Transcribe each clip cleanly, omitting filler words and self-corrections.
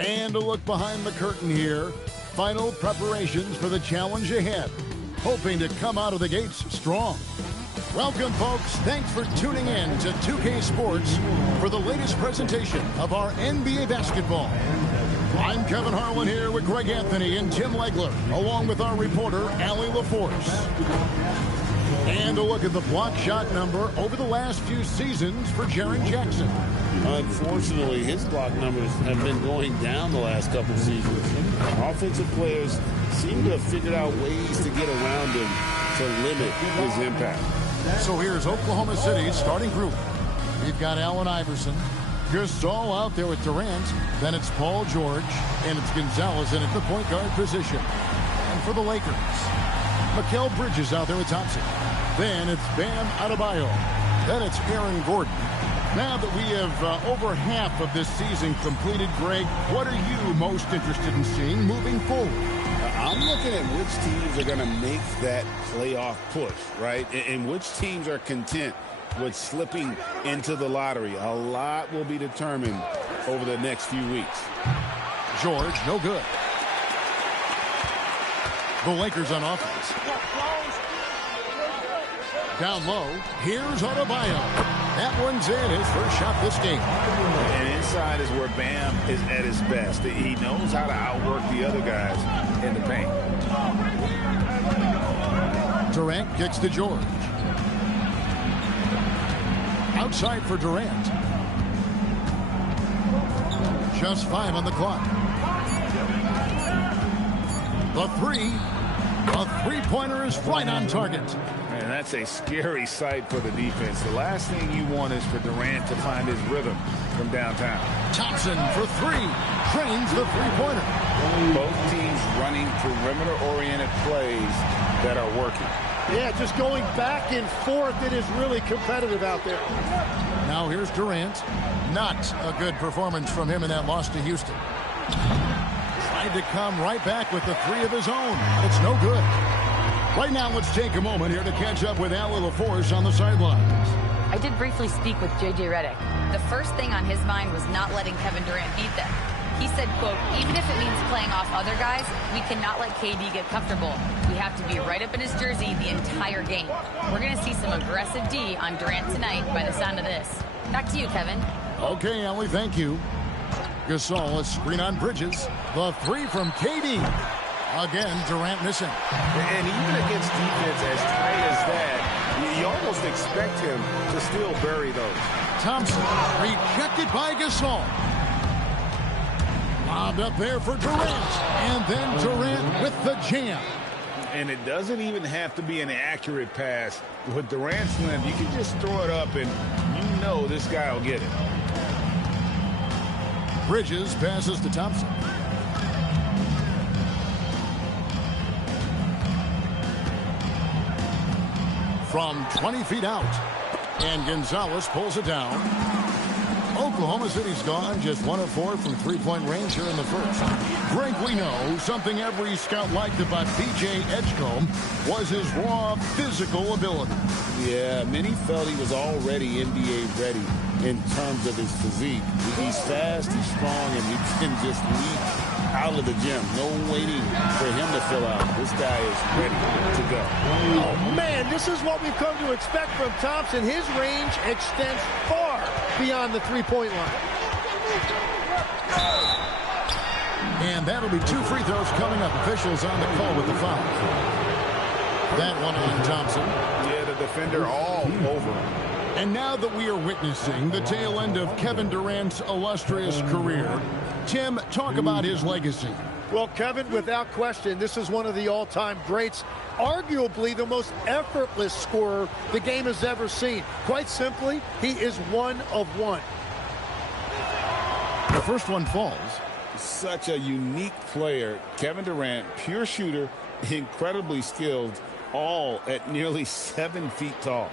And a look behind the curtain here. Final preparations for the challenge ahead. Hoping to come out of the gates strong. Welcome, folks. Thanks for tuning in to 2K Sports for the latest presentation of our NBA basketball. I'm Kevin Harlan here with Greg Anthony and Tim Legler, along with our reporter, Allie LaForce. And a look at the block shot number over the last few seasons for Jaren Jackson. Unfortunately, his block numbers have been going down the last couple seasons. Offensive players seem to have figured out ways to get around him to limit his impact. So here's Oklahoma City's starting group. We've got Allen Iverson, Gasol out there with Durant, then it's Paul George, and it's Gonzalez in at the point guard position. And for the Lakers, Mikal Bridges out there with Thompson. Then it's Bam Adebayo. Then it's Aaron Gordon. Now that we have over half of this season completed, Greg, what are you most interested in seeing moving forward? I'm looking at which teams are going to make that playoff push, right? And which teams are content with slipping into the lottery. A lot will be determined over the next few weeks. George, no good. The Lakers on offense. Down low, here's Adebayo. That one's in, his first shot this game. And inside is where Bam is at his best. He knows how to outwork the other guys in the paint. Durant kicks to George. Outside for Durant. Just 5 on the clock. The three. A three-pointer is right on target. Man, that's a scary sight for the defense. The last thing you want is for Durant to find his rhythm from downtown. Thompson for three. Trains the three-pointer. Both teams running perimeter-oriented plays that are working. Yeah, just going back and forth. It is really competitive out there. Now here's Durant. Not a good performance from him in that loss to Houston. Tried to come right back with the three of his own. It's no good. Right now, let's take a moment here to catch up with Allie LaForce on the sidelines. I did briefly speak with J.J. Redick. The first thing on his mind was not letting Kevin Durant beat them. He said, quote, even if it means playing off other guys, we cannot let KD get comfortable. We have to be right up in his jersey the entire game. We're going to see some aggressive D on Durant tonight by the sound of this. Back to you, Kevin. Okay, Allie, thank you. Gasol, a screen on Bridges. The three from KD. Again, Durant missing. And even against defense as tight as that, you almost expect him to still bury those. Thompson, rejected by Gasol. Lobbed up there for Durant. And then Durant with the jam. And it doesn't even have to be an accurate pass. With Durant's length, you can just throw it up and you know this guy will get it. Bridges passes to Thompson. From 20 feet out. And Gonzalez pulls it down. Oklahoma City's gone just 1 of 4 from three-point range here in the first. Greg, we know something every scout liked about B.J. Edgecombe was his raw physical ability. Yeah, many felt he was already NBA ready in terms of his physique. He's fast, he's strong, and he can just leap out of the gym. No waiting for him to fill out. This guy is ready to go. Oh, man, this is what we've come to expect from Thompson. His range extends far beyond the three-point line. And that'll be 2 free throws coming up. Officials on the call with the foul. That one on Thompson. Yeah, the defender all over him. And now that we are witnessing the tail end of Kevin Durant's illustrious career, Tim, talk about his legacy. Well, Kevin, without question, this is one of the all-time greats, arguably the most effortless scorer the game has ever seen. Quite simply, he is one of one. The first one falls. Such a unique player. Kevin Durant, pure shooter, incredibly skilled, all at nearly 7 feet tall.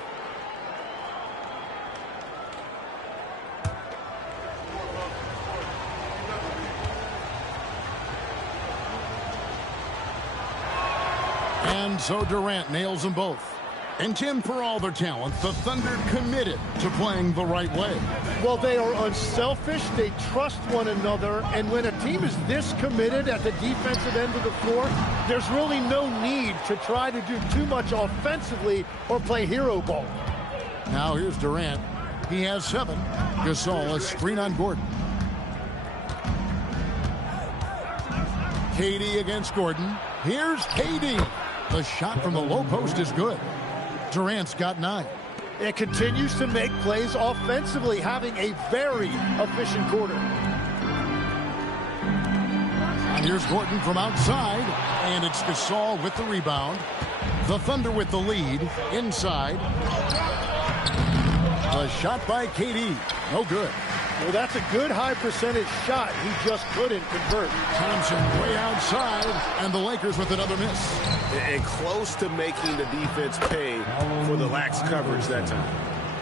And so Durant nails them both. And Tim, for all their talent, the Thunder committed to playing the right way. Well, they are unselfish. They trust one another. And when a team is this committed at the defensive end of the floor, there's really no need to try to do too much offensively or play hero ball. Now here's Durant. He has 7. Gasol a screen on Gordon. KD against Gordon. Here's KD. The shot from the low post is good. Durant's got 9. It continues to make plays offensively, having a very efficient quarter. And here's Gordon from outside, and it's Gasol with the rebound. The Thunder with the lead inside. The shot by KD. No good. Well, that's a good high percentage shot. He just couldn't convert. Thompson way outside, and the Lakers with another miss. And close to making the defense pay for the lax coverage that time.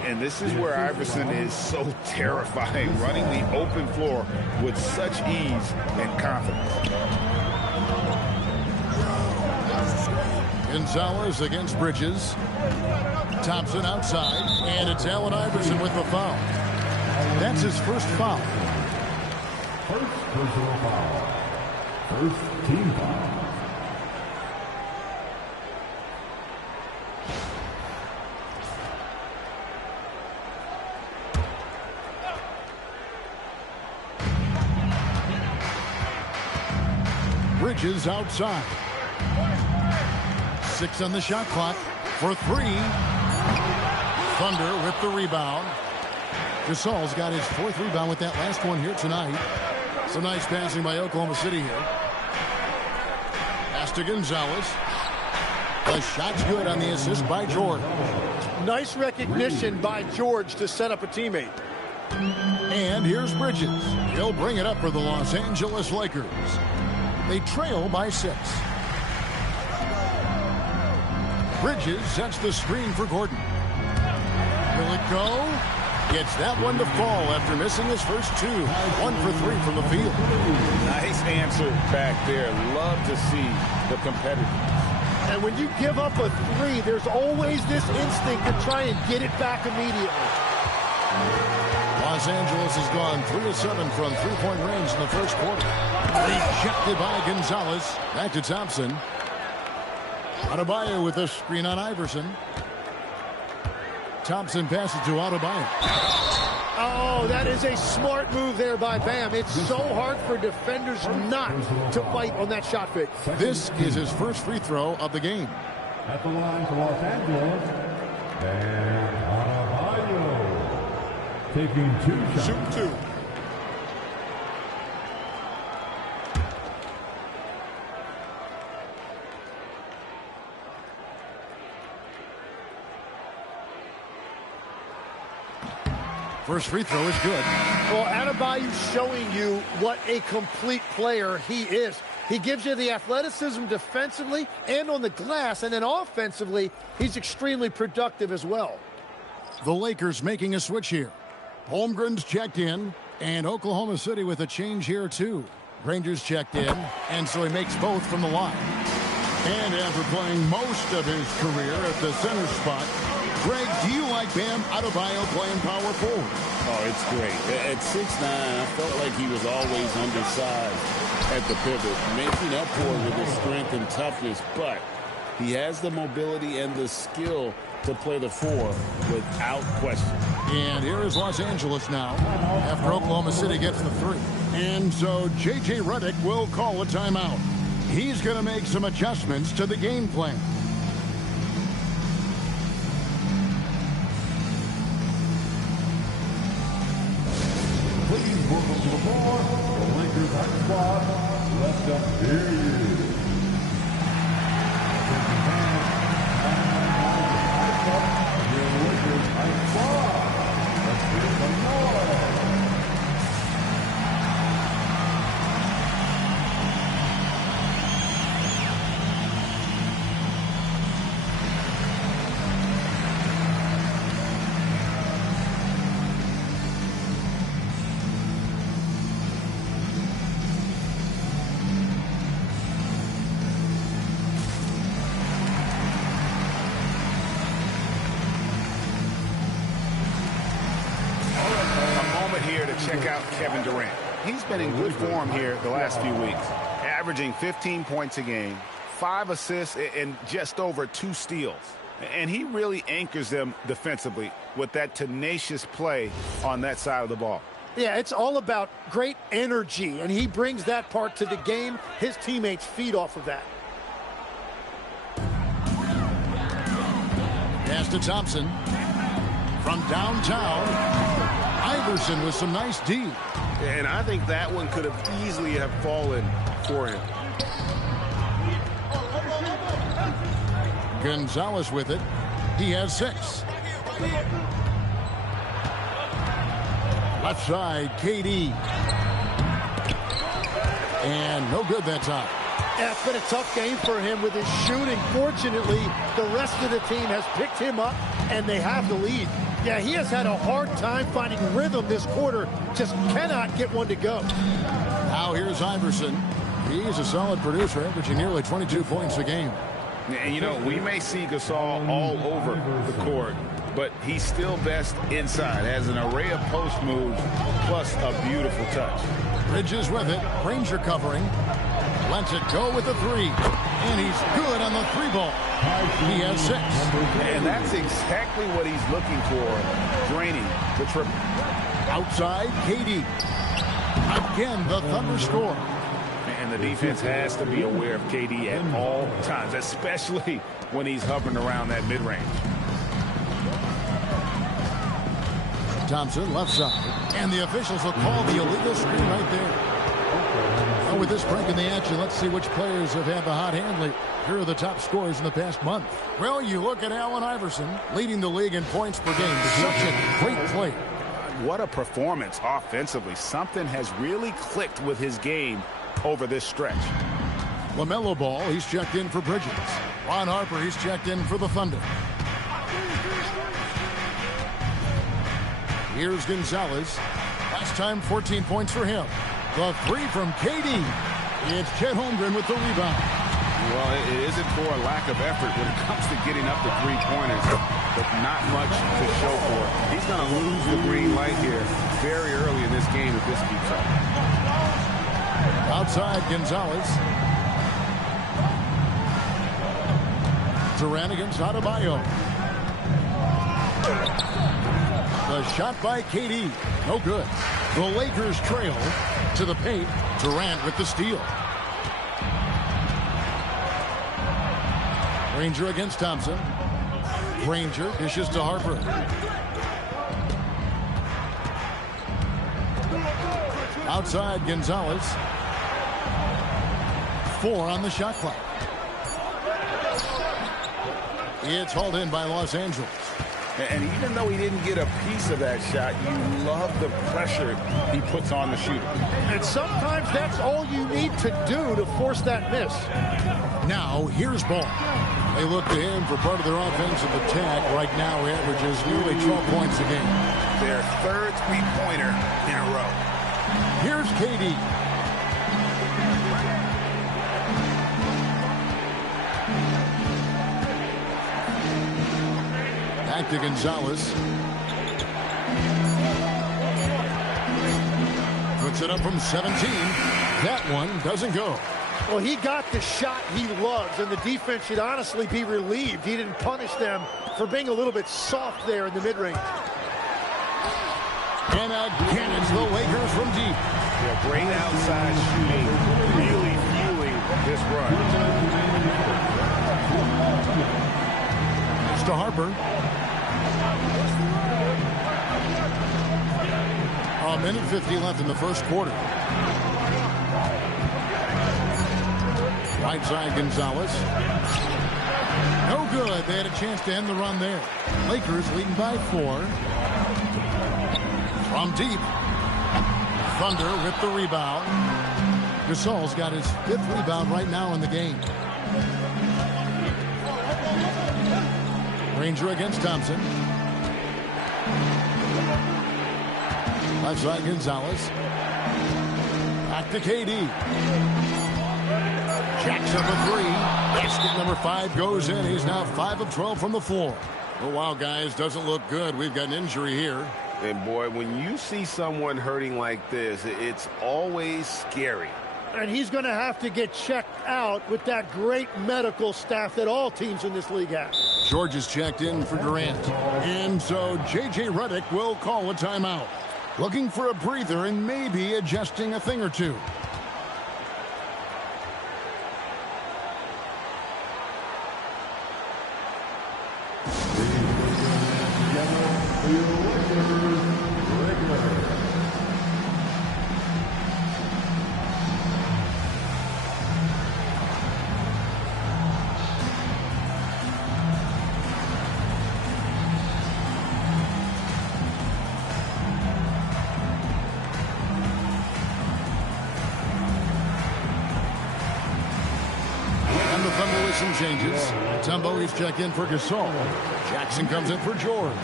And this is where Iverson is so terrifying, running the open floor with such ease and confidence. Gonzalez against Bridges. Thompson outside, and it's Allen Iverson with the foul. That's his first foul. First personal foul. First team foul. Bridges outside. 6 on the shot clock for 3. Thunder with the rebound. Gasol's got his 4th rebound with that last one here tonight. Some nice passing by Oklahoma City here. Pass to Gonzalez. The shot's good on the assist by George. Nice recognition by George to set up a teammate. And here's Bridges. He'll bring it up for the Los Angeles Lakers. They trail by 6. Bridges sets the screen for Gordon. Will it go? Gets that one to fall after missing his first 2. 1 for 3 from the field. Nice answer back there. Love to see the competitiveness. And when you give up a 3, there's always this instinct to try and get it back immediately. Los Angeles has gone 3 of 7 from three-point range in the first quarter. Rejected by Gonzalez. Back to Thompson. Adebayo with a screen on Iverson. Thompson passes to Adebayo. Oh, that is a smart move there by Bam. It's so hard for defenders not to fight on that shot fake. This is his first free throw of the game. At the line for Los Angeles, and Adebayo taking 2 shots. Shoot 2. First free throw is good. Well, Adebayo's showing you what a complete player he is. He gives you the athleticism defensively and on the glass, and then offensively, he's extremely productive as well. The Lakers making a switch here. Holmgren's checked in, and Oklahoma City with a change here too. Rangers checked in, and so he makes both from the line. And after playing most of his career at the center spot, Greg, do you like Bam Adebayo playing power forward? Oh, it's great. At 6'9", I felt like he was always undersized at the pivot, making up for it with his strength and toughness, but he has the mobility and the skill to play the 4 without question. And here is Los Angeles now after Oklahoma City gets the 3. And so J.J. Redick will call a timeout. He's going to make some adjustments to the game plan. Please welcome to the floor, the Lakers high squad, left up here. check out Kevin Durant. He's been in good form here the last few weeks, averaging 15 points a game, 5 assists, and just over 2 steals. And he really anchors them defensively with that tenacious play on that side of the ball. Yeah, it's all about great energy, and he brings that part to the game. His teammates feed off of that. Pass to Thompson. From downtown, Iverson with some nice D. And I think that one could have easily have fallen for him. Gonzalez with it. He has 6. Left side, KD. And no good that time. Yeah, it's been a tough game for him with his shooting. Fortunately, the rest of the team has picked him up, and they have the lead. Yeah, he has had a hard time finding rhythm this quarter. Just cannot get one to go. Now here's Iverson. He's a solid producer, averaging nearly 22 points a game. And, you know, we may see Gasol all over the court, but he's still best inside. Has an array of post moves, plus a beautiful touch. Bridges with it. Ranger covering. Lets it go with the 3. And he's good on the 3 ball. He has 6. And that's exactly what he's looking for, draining the triple. Outside, KD. Again, the Thunder score. And the defense has to be aware of KD at all times, especially when he's hovering around that mid-range. Thompson, left side. And the officials will call the illegal screen right there. Well, with this break in the action, let's see which players have had the hot hand lately. Here are the top scorers in the past month. Well, you look at Allen Iverson, leading the league in points per game. Such a great play. What a performance offensively. Something has really clicked with his game over this stretch. LaMelo Ball, he's checked in for Bridges. Ron Harper, he's checked in for the Thunder. Here's Gonzalez. Last time, 14 points for him. The 3 from KD. It's Chet Holmgren with the rebound. Well, it isn't for a lack of effort when it comes to getting up the 3-pointers, but not much to show for it. He's going to lose the green light here very early in this game if this keeps up. Outside, Gonzalez. Durant against Adebayo. The shot by KD. No good. The Lakers trail to the paint. Durant with the steal. Ranger against Thompson. Ranger dishes to Harper. Outside, Gonzalez. 4 on the shot clock. It's hauled in by Los Angeles. And even though he didn't get a piece of that shot, you love the pressure he puts on the shooter. And sometimes that's all you need to do to force that miss. Now, here's Ball. They look to him for part of their offensive attack. Right now, he averages nearly 12 points a game. Their 3rd three-pointer in a row. Here's KD. Back to Gonzalez. Puts it up from 17. That one doesn't go. Well, he got the shot he loves, and the defense should honestly be relieved. He didn't punish them for being a little bit soft there in the mid-range. And again, it's the Lakers from deep. Yeah, great outside shooting, really fueling this run. It's to Harper. A minute 50 left in the first quarter. Right side, Gonzalez. No good. They had a chance to end the run there. Lakers leading by 4. From deep. Thunder with the rebound. Gasol's got his 5th rebound right now in the game. Ranger against Thompson. Left side, Gonzalez. Back to KD. Jacks up a 3. Basket number 5 goes in. He's now 5 of 12 from the floor. Oh, wow, guys. Doesn't look good. We've got an injury here. And boy, when you see someone hurting like this, it's always scary. And he's going to have to get checked out with that great medical staff that all teams in this league have. George is checked in for Durant. And so J.J. Redick will call a timeout. Looking for a breather and maybe adjusting a thing or two. Some changes. Tumbo is checked in for Gasol. Jackson comes in for George.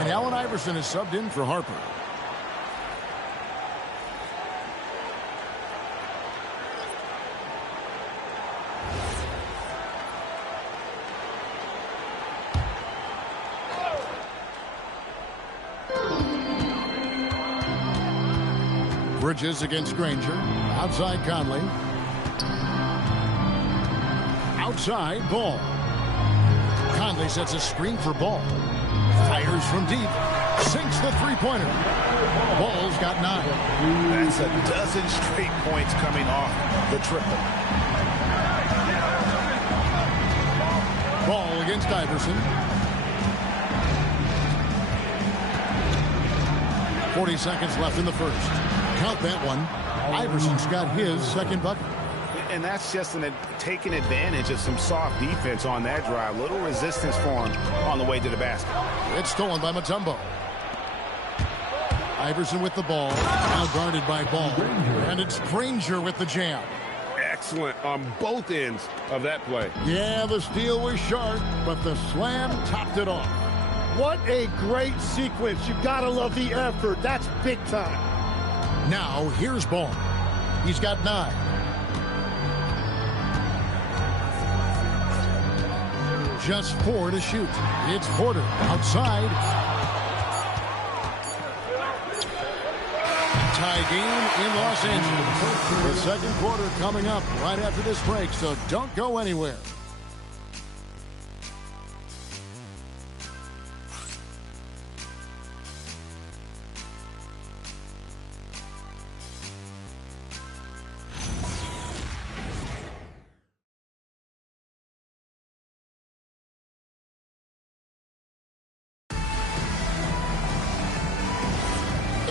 And Allen Iverson is subbed in for Harper. Bridges against Granger. Outside Conley. Outside, Ball. Conley sets a screen for Ball. Fires from deep. Sinks the three-pointer. Ball's got 9. That's a dozen straight points coming off the triple. Ball against Iverson. 40 seconds left in the first. Count that one. Iverson's got his second bucket. And that's just taking advantage of some soft defense on that drive. Little resistance for him on the way to the basket. It's stolen by Mutombo. Iverson with the ball. Now guarded by Ball. And it's Granger with the jam. Excellent on both ends of that play. Yeah, the steal was sharp, but the slam topped it off. What a great sequence. You gotta love the effort. That's big time. Now, here's Ball. He's got 9. Just 4 to shoot. It's Porter outside. Tie game in Los Angeles. The second quarter coming up right after this break, so don't go anywhere.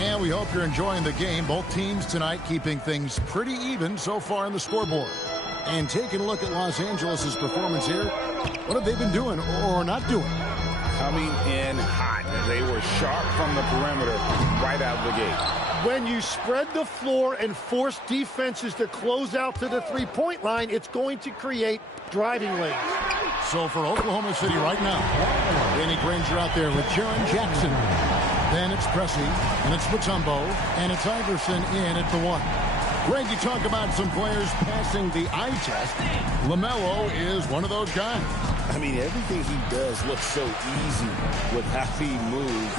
And we hope you're enjoying the game. Both teams tonight keeping things pretty even so far in the scoreboard. And taking a look at Los Angeles' performance here, what have they been doing or not doing? Coming in hot. They were sharp from the perimeter right out of the gate. When you spread the floor and force defenses to close out to the three-point line, it's going to create driving lanes. So for Oklahoma City right now, Danny Granger out there with Jaren Jackson. Then it's Pressey, and it's Mutombo, and it's Iverson in at the 1. Greg, you talk about some players passing the eye test. LaMelo is one of those guys. I mean, everything he does looks so easy with how he moves,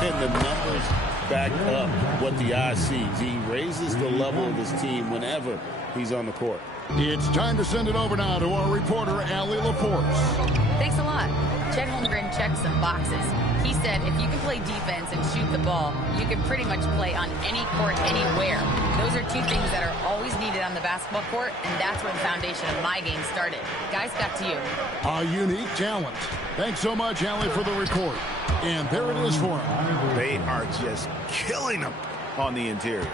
and the numbers back up what the eye sees. He raises the level of his team whenever he's on the court. It's time to send it over now to our reporter, Allie LaForce. Thanks a lot. Chet Holmgren checked some boxes. He said if you can play defense and shoot the ball, you can pretty much play on any court, anywhere. Those are two things that are always needed on the basketball court, and that's where the foundation of my game started. Guys, back to you. A unique talent. Thanks so much, Allie, for the report. And there it is for him. They are just killing them on the interior.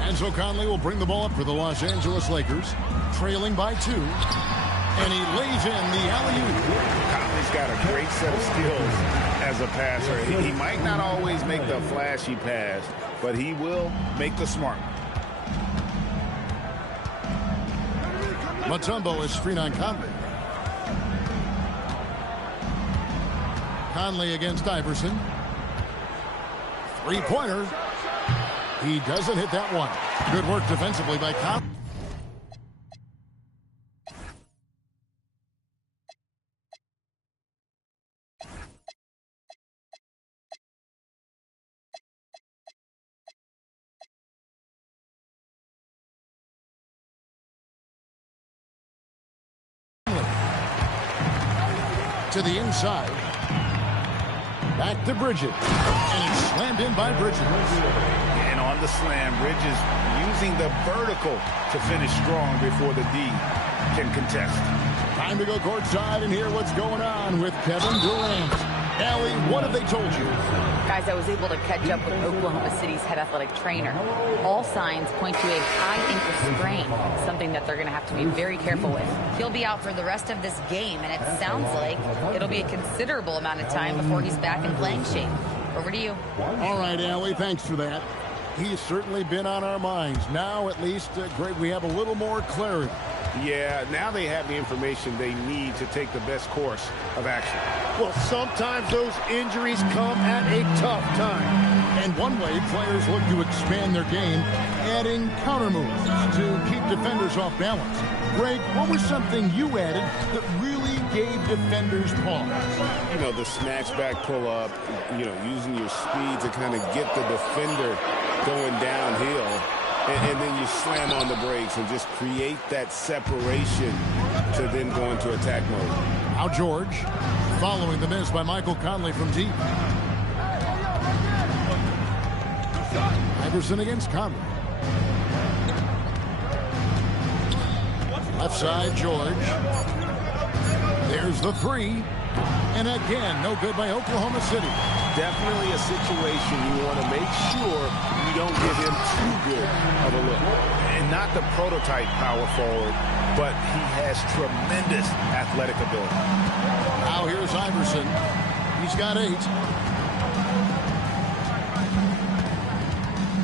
And so Conley will bring the ball up for the Los Angeles Lakers, trailing by 2. And he lays in the alley-oop. Conley's got a great set of skills as a passer. He might not always make the flashy pass, but he will make the smart one. Mutombo is screen on Conley. Conley against Iverson. Three-pointer. He doesn't hit that one. Good work defensively by Conley. To the inside. Back to Bridges. And it's slammed in by Bridges. And on the slam, Bridges using the vertical to finish strong before the D can contest. Time to go courtside and hear what's going on with Kevin Durant. Allie, what have they told you? Guys, I was able to catch up with Oklahoma City's head athletic trainer. All signs point to a high ankle sprain, something that they're going to have to be very careful with. He'll be out for the rest of this game, and it sounds like it'll be a considerable amount of time before he's back in playing shape. Over to you. All right, Allie, thanks for that. He's certainly been on our minds. Now, at least, Greg, we have a little more clarity. Yeah, now they have the information they need to take the best course of action. Well, sometimes those injuries come at a tough time. And one way players look to expand their game, adding counter moves to keep defenders off balance. Greg, what was something you added that really gave defenders pause? You know, the snatch back pull up, you know, using your speed to kind of get the defender going downhill. And then you slam on the brakes and just create that separation to then go into attack mode. Now George, following the miss by Michael Conley from deep. Iverson against Conley. Left side, George. There's the three. And again, no good by Oklahoma City. Definitely a situation you want to make sure you don't give him too good of a look. And not the prototype power forward, but he has tremendous athletic ability. Now here's Iverson. He's got 8.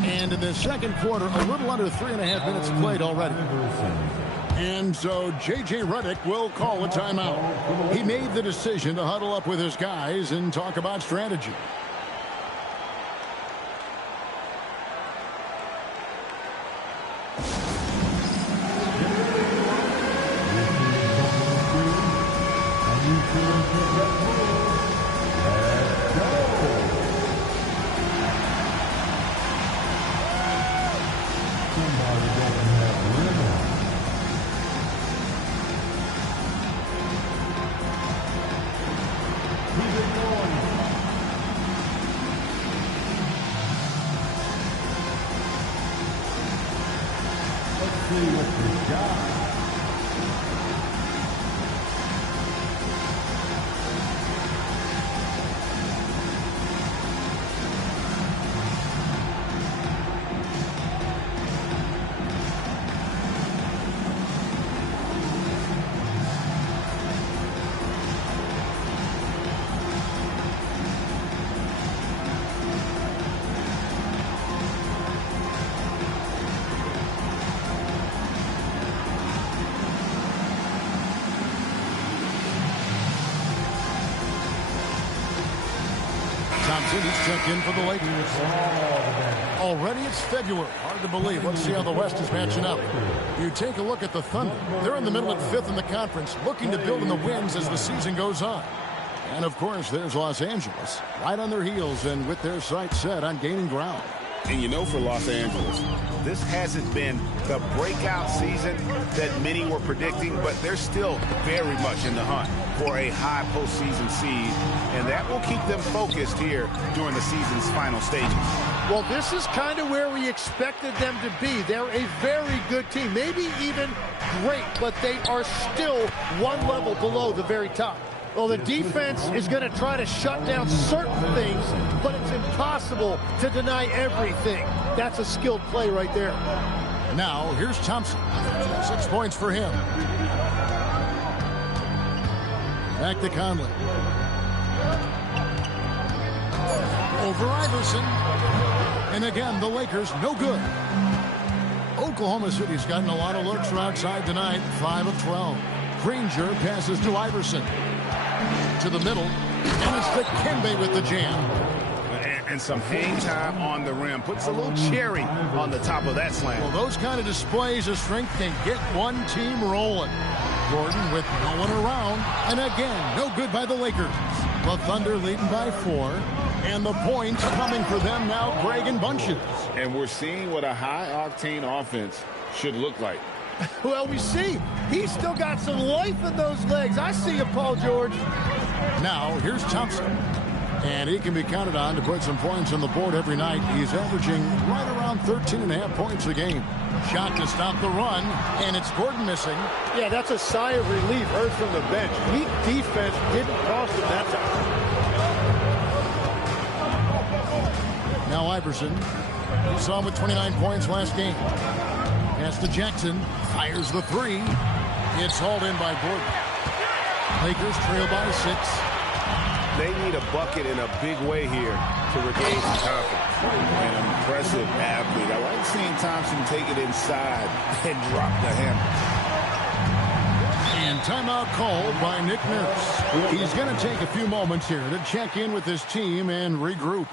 And in the second quarter, a little under 3.5 minutes played already. And so J.J. Redick will call a timeout. He made the decision to huddle up with his guys and talk about strategy. He's checked in for the Lakers. Already it's February. Hard to believe. Let's see how the West is matching up. You take a look at the Thunder. They're in the middle at 5th in the conference, looking to build in the wins as the season goes on. And, of course, there's Los Angeles, right on their heels and with their sights set on gaining ground. And you know, for Los Angeles, this hasn't been the breakout season that many were predicting, but they're still very much in the hunt for a high postseason seed, and that will keep them focused here during the season's final stages. Well, this is kind of where we expected them to be. They're a very good team, maybe even great, but they are still one level below the very top. Well, the defense is going to try to shut down certain things, but it's impossible to deny everything. That's a skilled play right there. Now, here's Thompson. 6 points for him. Back to Conley. Over Iverson. And again, the Lakers, no good. Oklahoma City's gotten a lot of looks from outside tonight. 5 of 12. Granger passes to Iverson. To the middle. And it's to Gnba with the jam. And some hang time on the rim. Puts a little cherry on the top of that slam. Well, those kind of displays of strength can get one team rolling. Gordon with no one around. And again, no good by the Lakers. The Thunder leading by 4. And the points coming for them now, Greg, in bunches. And we're seeing what a high-octane offense should look like. Well, we see he's still got some life in those legs. I see you, Paul George. Now, here's Thompson. And he can be counted on to put some points on the board every night. He's averaging right around 13.5 points a game. Shot to stop the run, and it's Gordon missing. Yeah, that's a sigh of relief heard from the bench. Weak defense didn't cost him that time. Now Iverson. We saw him with 29 points last game. Pass to Jackson. Fires the three. It's hauled in by Gordon. Lakers trail by 6. They need a bucket in a big way here to regain some confidence. An impressive athlete. I like seeing Thompson take it inside and drop the hammer. And timeout called by Nick Nurse. He's going to take a few moments here to check in with his team and regroup.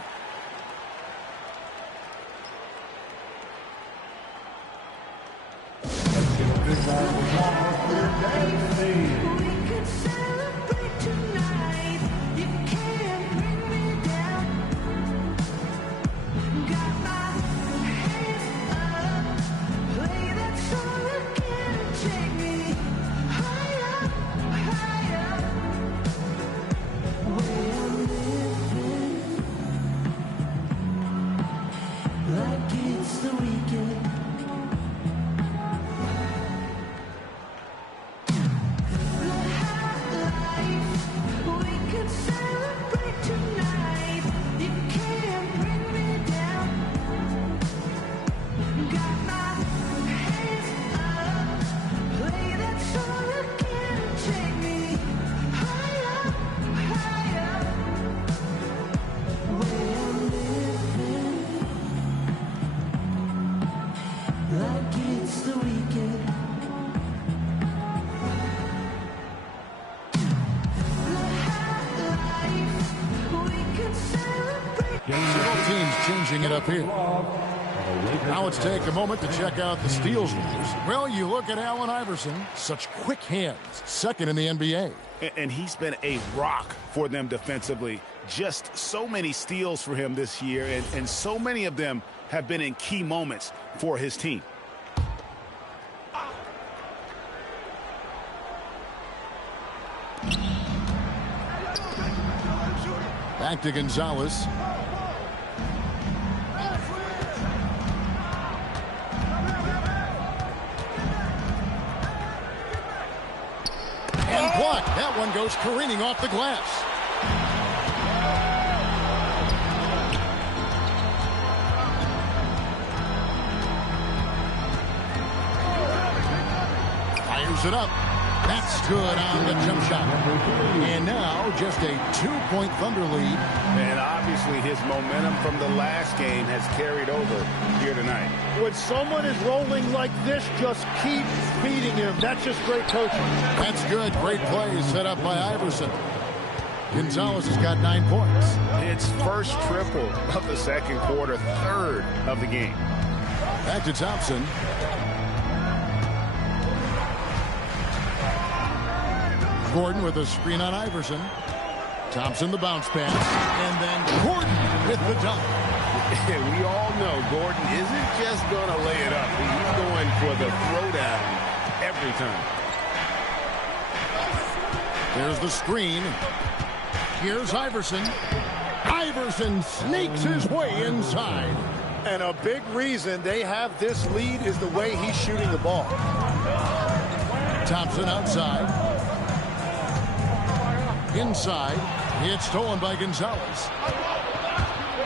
Changing it up here. Now let's take a moment to check out the steals leaders. Well, you look at Allen Iverson, such quick hands, second in the NBA. And he's been a rock for them defensively. Just so many steals for him this year, and so many of them have been in key moments for his team. Back to Gonzalez. And blocked. That one goes careening off the glass. Fires it up. That's good on the jump shot. And now just a 2-point Thunder lead. And obviously his momentum from the last game has carried over here tonight. When someone is rolling like this, just keep feeding him. That's just great coaching. That's good. Great play set up by Iverson. Gonzalez has got 9 points. It's first triple of the second quarter, third of the game. Back to Thompson. Gordon with a screen on Iverson. Thompson the bounce pass. And then Gordon with the dunk. We all know Gordon isn't just going to lay it up. He's going for the throwdown every time. There's the screen. Here's Iverson. Iverson sneaks his way inside. And a big reason they have this lead is the way he's shooting the ball. Thompson outside. Inside. It's stolen by Gonzalez.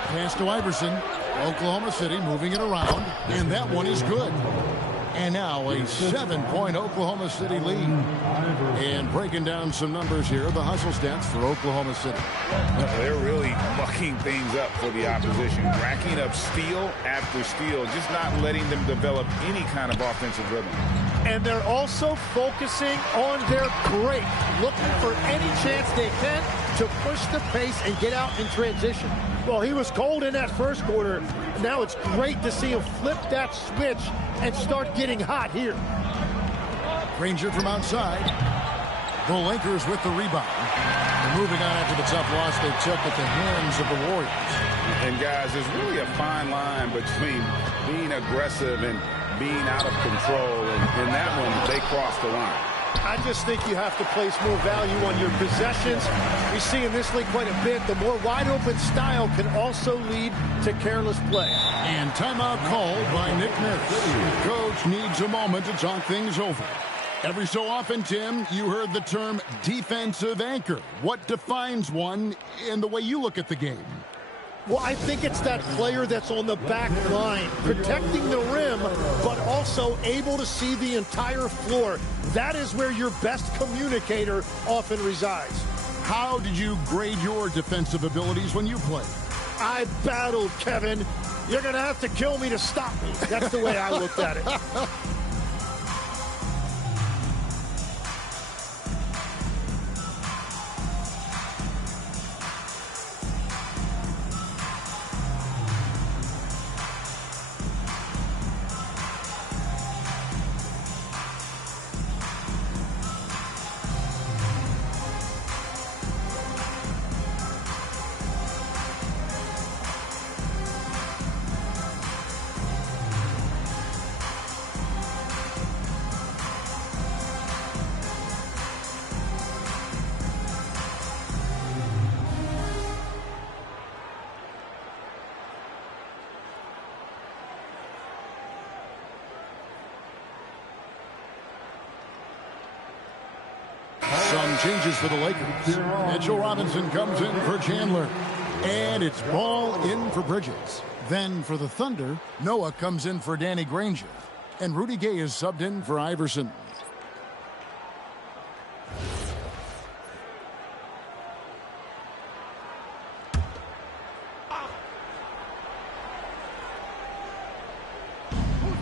Pass to Iverson. Oklahoma City moving it around. And that one is good. And now a 7-point Oklahoma City lead. And breaking down some numbers here, the hustle stats for Oklahoma City. They're really mucking things up for the opposition. Racking up steal after steal, just not letting them develop any kind of offensive rhythm. And they're also focusing on their break, looking for any chance they can to push the pace and get out in transition. Well, he was cold in that first quarter. Now it's great to see him flip that switch and start getting hot here. Granger from outside. The Lakers with the rebound. And moving on after the tough loss they took at the hands of the Warriors. And guys, there's really a fine line between being aggressive and being out of control. And in that one, they crossed the line. I just think you have to place more value on your possessions. We see in this league quite a bit. The more wide-open style can also lead to careless play. And timeout called by Nick Nurse. Coach needs a moment to talk things over. Every so often, Tim, you heard the term defensive anchor. What defines one in the way you look at the game? Well, I think it's that player that's on the back line, protecting the rim, but also able to see the entire floor. That is where your best communicator often resides. How did you grade your defensive abilities when you played? I battled, Kevin. You're going to have to kill me to stop me. That's the way I looked at it. Some changes for the Lakers. Mitchell Robinson comes in for Chandler. And it's ball in for Bridges. Then for the Thunder, Noah comes in for Danny Granger. And Rudy Gay is subbed in for Iverson.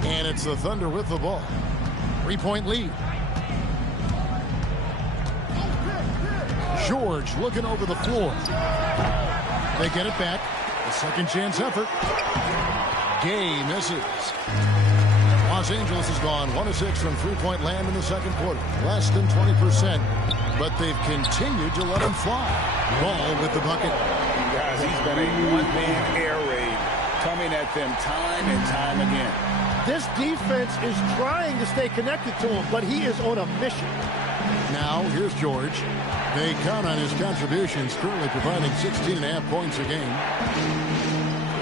And it's the Thunder with the ball. 3-point lead. George looking over the floor. They get it back. A second chance effort. Gay misses. Los Angeles has gone 1 of 6 from three-point land in the second quarter. Less than 20%. But they've continued to let him fly. Ball with the bucket. Guys, he's been a one-man air raid coming at them time and time again. This defense is trying to stay connected to him, but he is on a mission. Now, here's George. They count on his contributions, currently providing 16.5 points a game.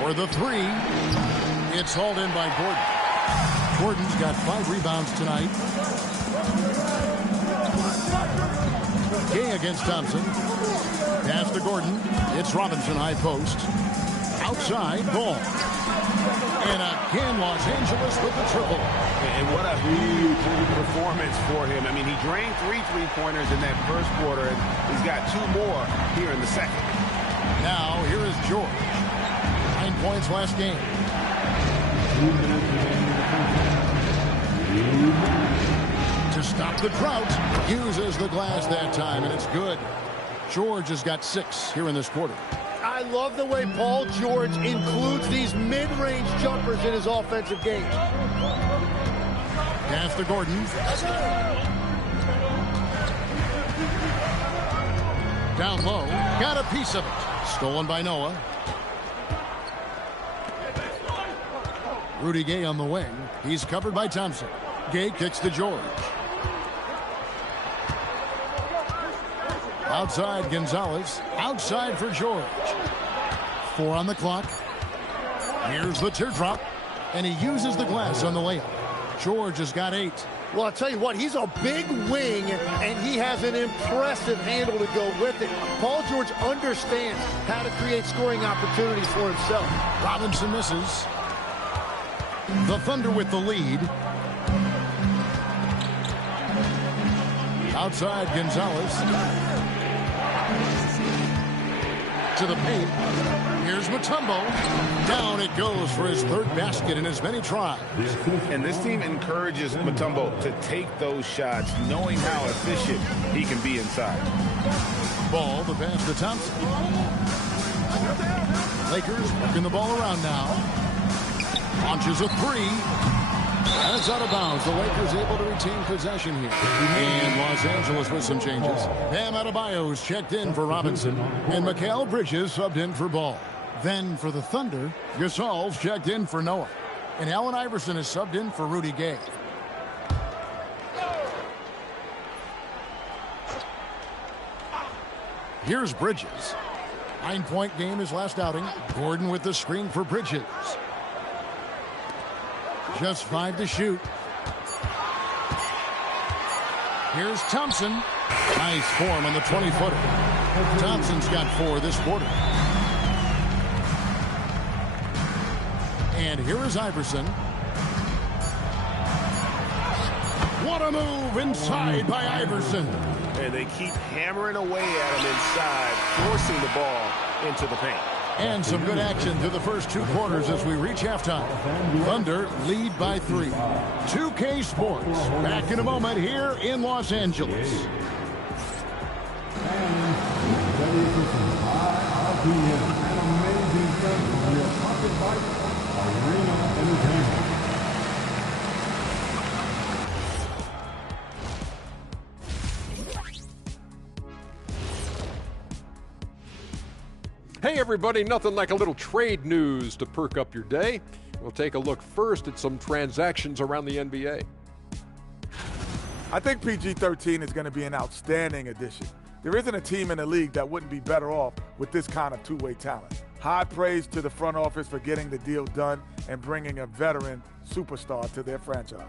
For the three, it's hauled in by Gordon. Gordon's got 5 rebounds tonight. Gay against Thompson. Pass to Gordon. It's Robinson, high post. Outside, ball. And again, Los Angeles with the triple. And what a huge performance for him. I mean, he drained 3 3-pointers in that first quarter, and he's got 2 more here in the second. Now, here is George. 9 points last game. To stop the drought, uses the glass that time, and it's good. George has got 6 here in this quarter. I love the way Paul George includes these mid-range jumpers in his offensive game. Pass to Gordon. Down low. Got a piece of it. Stolen by Noah. Rudy Gay on the wing. He's covered by Thompson. Gay kicks to George. Outside Gonzalez. Outside for George. 4 on the clock. Here's the teardrop. And he uses the glass on the layup. George has got 8. Well, I'll tell you what, he's a big wing, and he has an impressive handle to go with it. Paul George understands how to create scoring opportunities for himself. Robinson misses. The Thunder with the lead. Outside Gonzalez. To the paint. Here's Mutombo. Down it goes for his 3rd basket in as many tries. And this team encourages Mutombo to take those shots, knowing how efficient he can be inside. Ball, the pass to Thompson. Lakers working the ball around now. Launches a 3. And it's out of bounds. The Lakers able to retain possession here. And Los Angeles with some changes. Bam Adebayo's checked in for Robinson. And Mikal Bridges subbed in for Ball. Then for the Thunder, Gasol's checked in for Noah. And Allen Iverson is subbed in for Rudy Gay. Here's Bridges. 9-point game his last outing. Gordon with the screen for Bridges. Just 5 to shoot. Here's Thompson. Nice form on the 20-footer. Thompson's got 4 this quarter. And here is Iverson. What a move inside by Iverson. And they keep hammering away at him inside, forcing the ball into the paint. And some good action through the first 2 quarters as we reach halftime. Thunder lead by 3. 2K Sports back in a moment here in Los Angeles. Hey everybody, nothing like a little trade news to perk up your day. We'll take a look first at some transactions around the NBA. I think PG-13 is going to be an outstanding addition. There isn't a team in the league that wouldn't be better off with this kind of two-way talent. High praise to the front office for getting the deal done and bringing a veteran superstar to their franchise.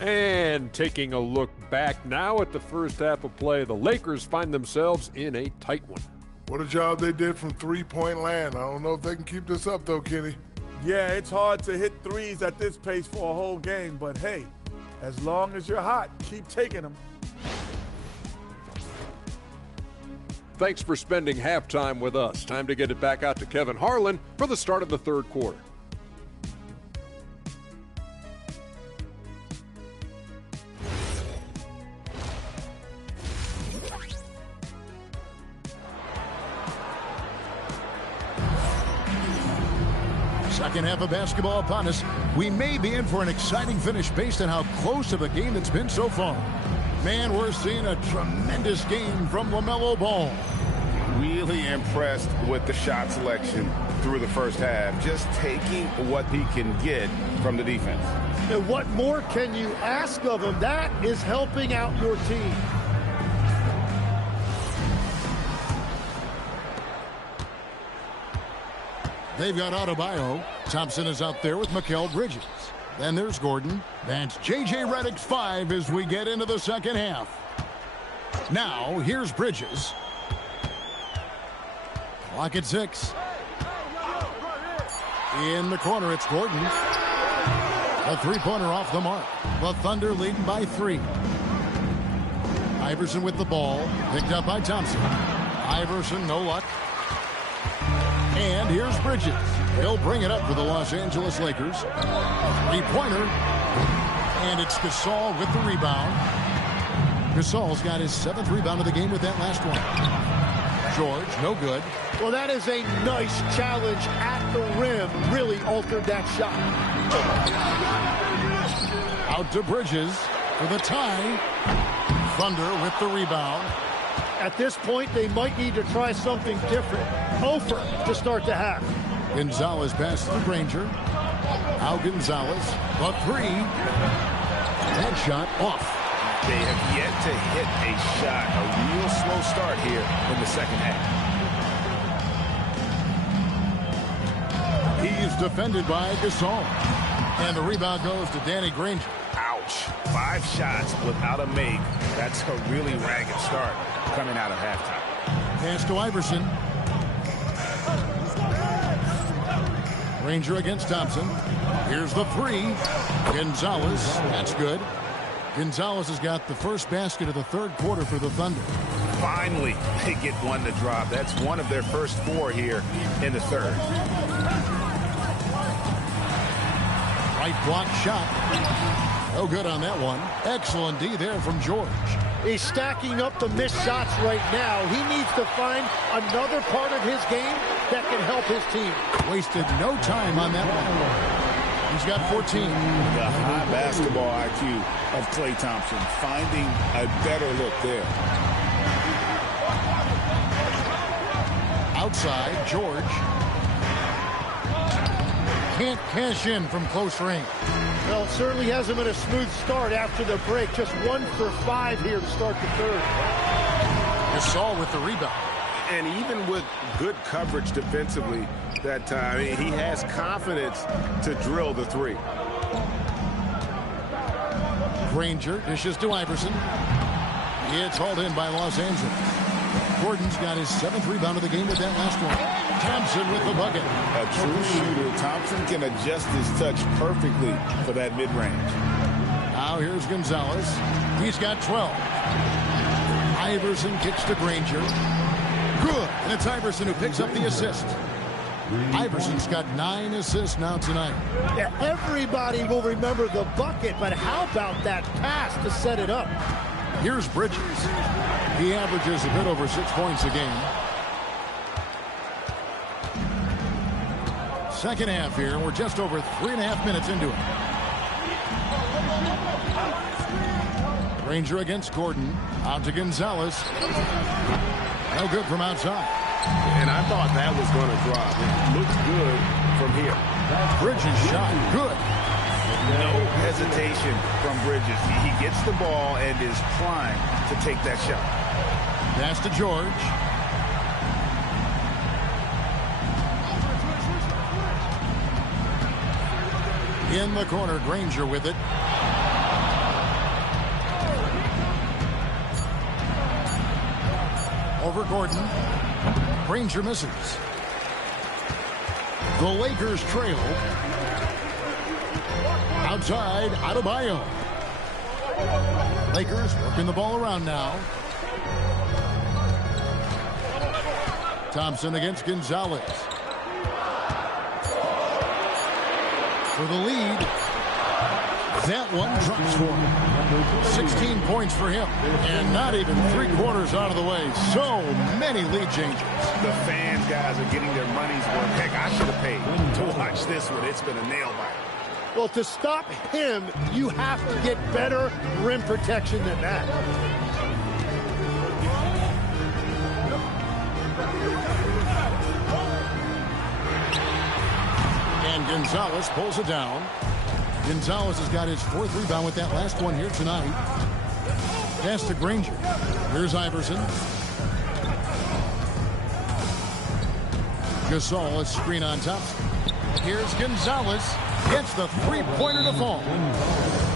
And taking a look back now at the first half of play, the Lakers find themselves in a tight one. What a job they did from three-point land. I don't know if they can keep this up, though, Kenny. Yeah, it's hard to hit threes at this pace for a whole game, but hey, as long as you're hot, keep taking them. Thanks for spending halftime with us. Time to get it back out to Kevin Harlan for the start of the third quarter. Second half of basketball upon us. We may be in for an exciting finish based on how close of a game it's been so far. Man, we're seeing a tremendous game from LaMelo Ball. Really impressed with the shot selection through the first half. Just taking what he can get from the defense. And what more can you ask of him? That is helping out your team. They've got Adebayo. Thompson is out there with Mikal Bridges. Then there's Gordon. That's J.J. Redick's 5 as we get into the second half. Now, here's Bridges. Clock at 6. In the corner, it's Gordon. A three-pointer off the mark. The Thunder leading by 3. Iverson with the ball. Picked up by Thompson. Iverson, no luck. And here's Bridges. He'll bring it up for the Los Angeles Lakers. Three-pointer. And it's Gasol with the rebound. Gasol's got his 7th rebound of the game with that last one. George, no good. Well, that is a nice challenge at the rim. Really altered that shot. Out to Bridges for the tie. Thunder with the rebound. At this point, they might need to try something different. Hofer to start the half. Gonzalez passes to Granger. Now Gonzalez, the 3. That shot off. They have yet to hit a shot. A real slow start here in the second half. He's defended by Gasol. And the rebound goes to Danny Granger. Ouch. 5 shots without a make. That's a really ragged start coming out of halftime. Pass to Iverson. Granger against Thompson. Here's the 3. Gonzalez. That's good. Gonzalez has got the first basket of the third quarter for the Thunder. Finally, they get one to drop. That's one of their first 4 here in the third. Right block shot. No good on that one. Excellent D there from George. He's stacking up the missed shots right now. He needs to find another part of his game that can help his team. Wasted no time on that one. He's got 14. The high basketball IQ of Klay Thompson, finding a better look there. Outside, George. Can't cash in from close range. Well, it certainly hasn't been a smooth start after the break. Just 1 for 5 here to start the third. Gasol with the rebound. And even with good coverage defensively that time, he has confidence to drill the three. Granger dishes to Iverson. It's hauled in by Los Angeles. Gordon's got his 7th rebound of the game with that last one. Thompson with the bucket. A true shooter. Thompson can adjust his touch perfectly for that mid-range. Now here's Gonzalez. He's got 12. Iverson kicks to Granger. Good. And it's Iverson who picks up the assist. Iverson's got 9 assists now tonight. Yeah, everybody will remember the bucket, but how about that pass to set it up? Here's Bridges. He averages a bit over 6 points a game. Second half here. We're just over 3.5 minutes into it. Granger against Gordon. Out to Gonzalez. No good from outside. And I thought that was going to drop. It looks good from here. Bridges shot. Good. No hesitation from Bridges. He gets the ball and is primed to take that shot. Pass to George. In the corner, Granger with it. Over Gordon. Granger misses. The Lakers trail. Outside, Adebayo. Lakers working the ball around now. Thompson against Gonzalez. For the lead. That one drops for him. 16 points for him. And not even 3/4 out of the way. So many lead changes. The fans, guys, are getting their money's worth. Heck, I should have paid to watch this one. It's been a nail biter. Well, to stop him, you have to get better rim protection than that. And Gonzalez pulls it down. Gonzalez has got his 4th rebound with that last one here tonight. Pass to Granger. Here's Iverson. Gasol, a screen on top. Here's Gonzalez. Gets the 3-pointer to fall.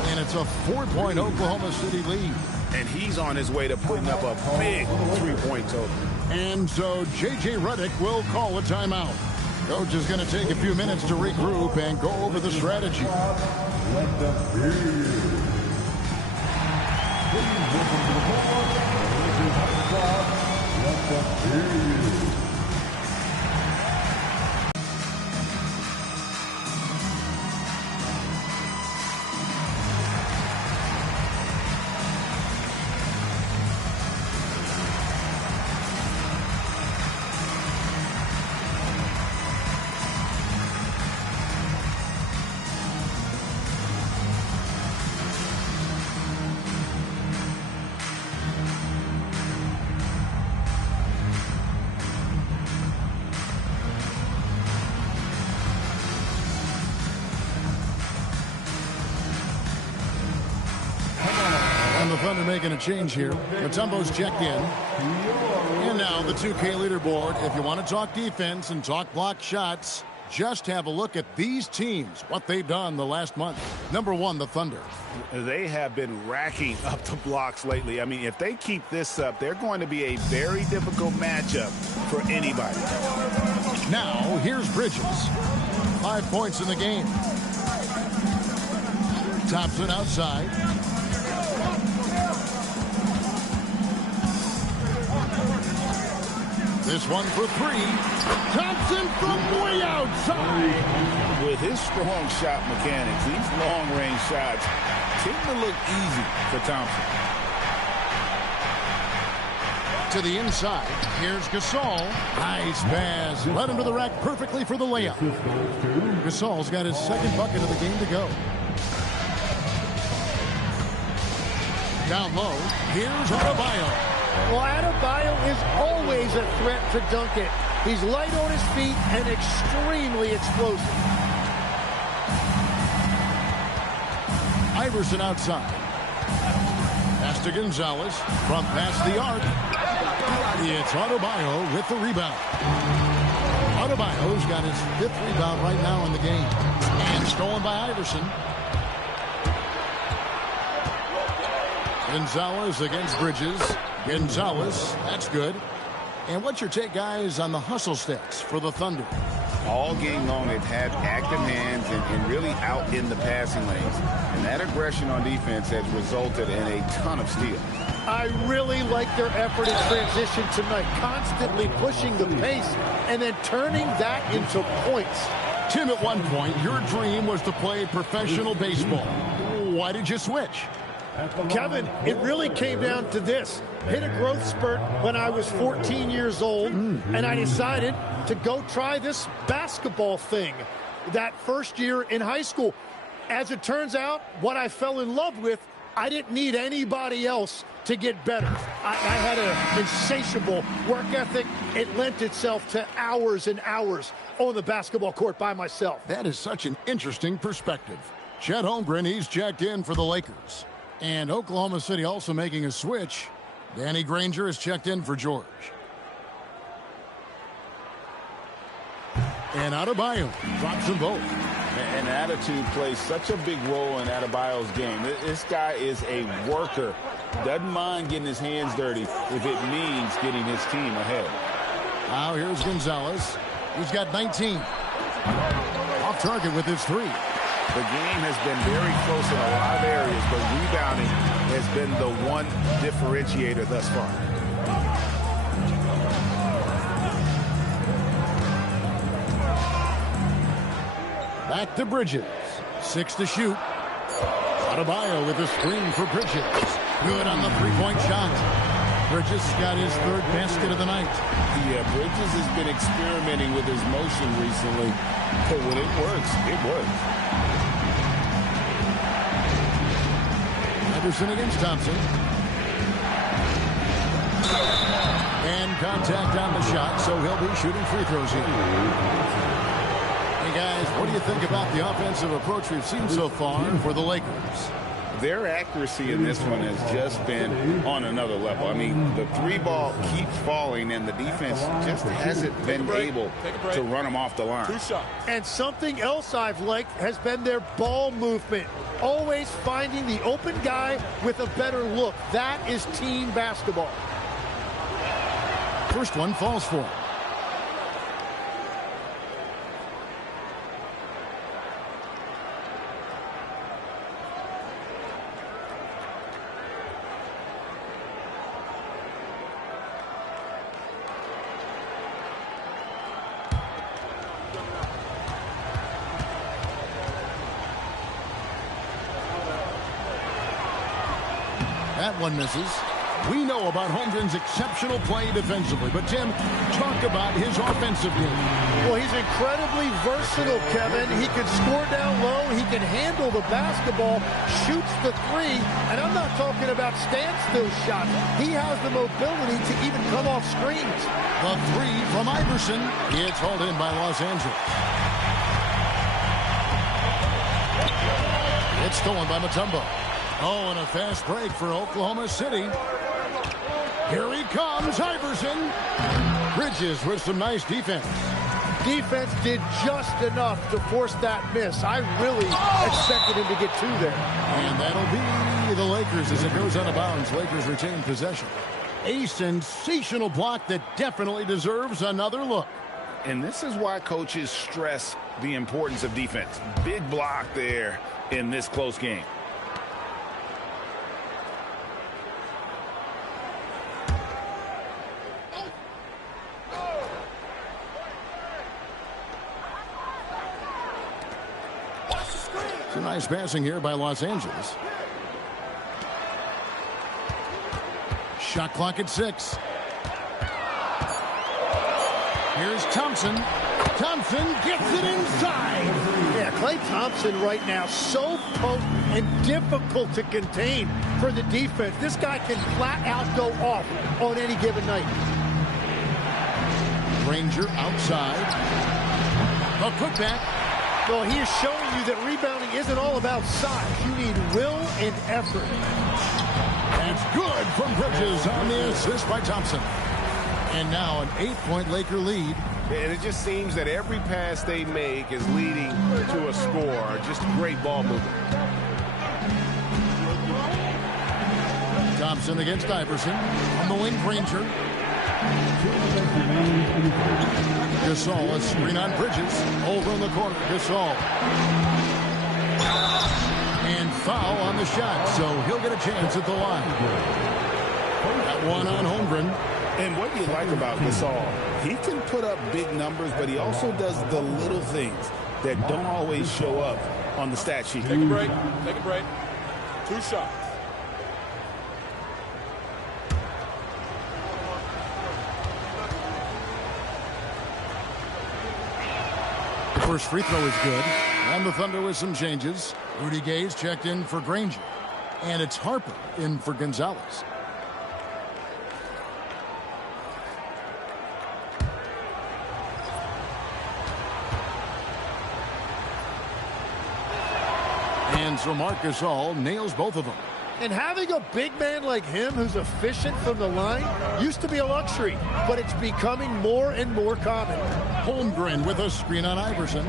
And it's a 4-point Oklahoma City lead. And he's on his way to putting up a big 3-point total. And so J.J. Redick will call a timeout. Coach is going to take a few minutes to regroup and go over the strategy. Let them hear you. Please welcome to the floor, the Lakers hot squad. Let them hear you. And the Thunder making a change here. Mutombo's checked in. And now the 2K leaderboard. If you want to talk defense and talk block shots, just have a look at these teams, what they've done the last month. Number 1, the Thunder. They have been racking up the blocks lately. I mean, if they keep this up, they're going to be a very difficult matchup for anybody. Now, here's Bridges. 5 points in the game. Thompson outside. This one for 3. Thompson from way outside. With his strong shot mechanics, these long-range shots tend to look easy for Thompson. To the inside. Here's Gasol. Nice pass. Led him to the rack perfectly for the layup. Gasol's got his 2nd bucket of the game to go. Down low. Here's Adebayo. Well, Adebayo is always a threat to dunk it. He's light on his feet and extremely explosive. Iverson outside. Pass to Gonzalez from past the arc. It's Adebayo with the rebound. Adebayo's got his 5th rebound right now in the game. And stolen by Iverson. Gonzalez against Bridges. Gonzalez, that's good. And what's your take, guys, on the hustle stats for the Thunder? All game long, they've had active hands and really out in the passing lanes. And that aggression on defense has resulted in a ton of steals. I really like their effort in transition tonight, constantly pushing the pace and then turning that into points. Tim, at one point, your dream was to play professional baseball. Why did you switch? Kevin, it really came down to this. Hit a growth spurt when I was 14 years old, and I decided to go try this basketball thing that first year in high school. As it turns out, what I fell in love with, I didn't need anybody else to get better. I had an insatiable work ethic. It lent itself to hours and hours on the basketball court by myself. That is such an interesting perspective. Chet Holmgren, he's checked in for the Lakers. And Oklahoma City also making a switch. Danny Granger is checked in for George. And Adebayo drops them both. And attitude plays such a big role in Adebayo's game. This guy is a worker. Doesn't mind getting his hands dirty if it means getting his team ahead. Now here's Gonzalez. He's got 19. Off target with his 3. The game has been very close in a lot of areas, but rebounding has been the one differentiator thus far. Back to Bridges. 6 to shoot. Adebayo with a screen for Bridges. Good on the three-point shot. Bridges got his 3rd basket of the night. Yeah, Bridges has been experimenting with his motion recently, but when it works, it works. Iverson against Thompson. And contact on the shot, so he'll be shooting free throws here. Hey, guys, what do you think about the offensive approach we've seen so far for the Lakers? Their accuracy in this one has just been on another level. I mean, the 3-ball keeps falling, and the defense just hasn't been able to run them off the line. And something else I've liked has been their ball movement. Always finding the open guy with a better look. That is team basketball. First one falls for him. That one misses. We know about Holmgren's exceptional play defensively, but Tim, talk about his offensive game. Well, he's incredibly versatile, Kevin. He can score down low. He can handle the basketball, shoots the 3, and I'm not talking about standstill shots. He has the mobility to even come off screens. The 3 from Iverson. It's hauled in by Los Angeles. It's stolen by Mutombo. Oh, and a fast break for Oklahoma City. Here he comes, Iverson. Bridges with some nice defense. Defense did just enough to force that miss. I really expected him to get 2 there. And that'll be the Lakers as it goes out of bounds. Lakers retain possession. A sensational block that definitely deserves another look. And this is why coaches stress the importance of defense. Big block there in this close game. Some nice passing here by Los Angeles. Shot clock at 6. Here's Thompson. Thompson gets it inside. Yeah, Klay Thompson right now so potent and difficult to contain for the defense. This guy can flat out go off on any given night. Granger outside. A putback. Well, he is showing you that rebounding isn't all about size. You need will and effort. That's good from Bridges on the assist by Thompson. And now an 8-point Laker lead. And it just seems that every pass they make is leading to a score. Just great ball movement. Thompson against Iverson. On the wing, Granger. Gasol, a screen on Bridges. Over in the corner, Gasol. And foul on the shot, so he'll get a chance at the line. That one on Holmgren. And what you like about Gasol, he can put up big numbers, but he also does the little things that don't always show up on the stat sheet. Take a break. Take a break. 2 shots. The first free throw is good. And the Thunder with some changes. Rudy Gay's checked in for Granger. And it's Harper in for Gonzalez. And so Marc Gasol nails both of them. And having a big man like him who's efficient from the line used to be a luxury, but it's becoming more and more common. Holmgren with a screen on Iverson.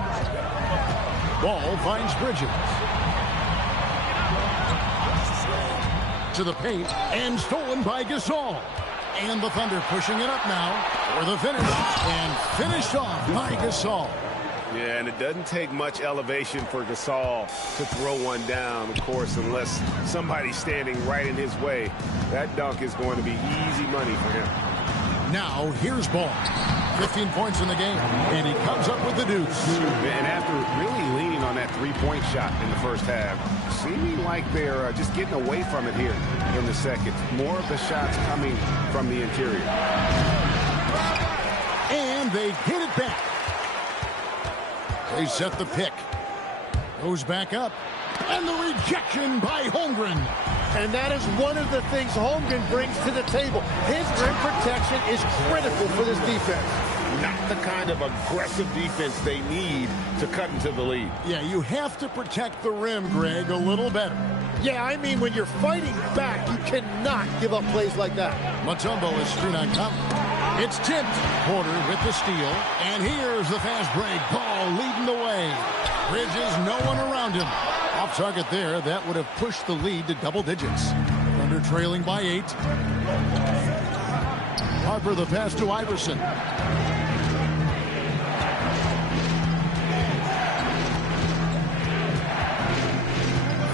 Ball finds Bridges. To the paint and stolen by Gasol. And the Thunder pushing it up now for the finish. And finished off by Gasol. Yeah, and it doesn't take much elevation for Gasol to throw one down, of course, unless somebody's standing right in his way. That dunk is going to be easy money for him. Now, here's Ball. 15 points in the game, and he comes up with the deuce. And after really leaning on that three-point shot in the first half, seeming like they're just getting away from it here in the second. More of the shots coming from the interior. And they get it back. They set the pick. Goes back up. And the rejection by Holmgren. And that is one of the things Holmgren brings to the table. His rim protection is critical for this defense. Not the kind of aggressive defense they need to cut into the lead. Yeah, you have to protect the rim, Greg, a little better. Yeah, I mean, when you're fighting back, you cannot give up plays like that. Mutombo is screen on Conley. It's tipped. Porter with the steal. And here's the fast break. Ball leading the way. Bridges, no one around him. Off target there. That would have pushed the lead to double digits. Thunder trailing by 8. Harper the pass to Iverson.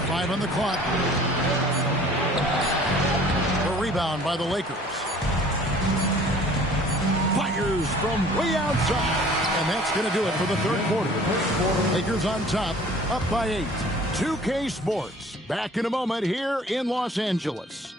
Five on the clock. The rebound by the Lakers. Fires from way outside. And that's going to do it for the third quarter. Lakers on top, up by 8. 2K Sports. Back in a moment here in Los Angeles.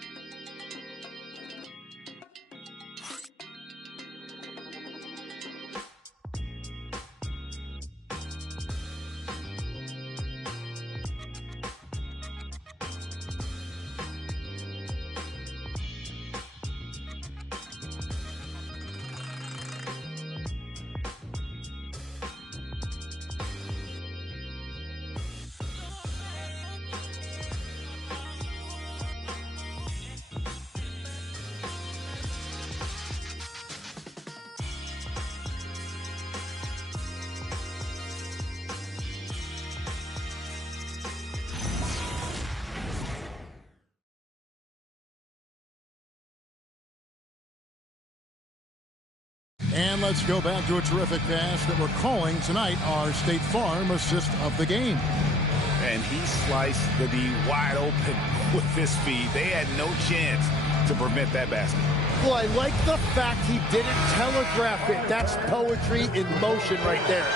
And let's go back to a terrific pass that we're calling tonight our State Farm assist of the game. And he sliced the D wide open with this feed. They had no chance to prevent that basket. Well, I like the fact he didn't telegraph it. That's poetry in motion right there.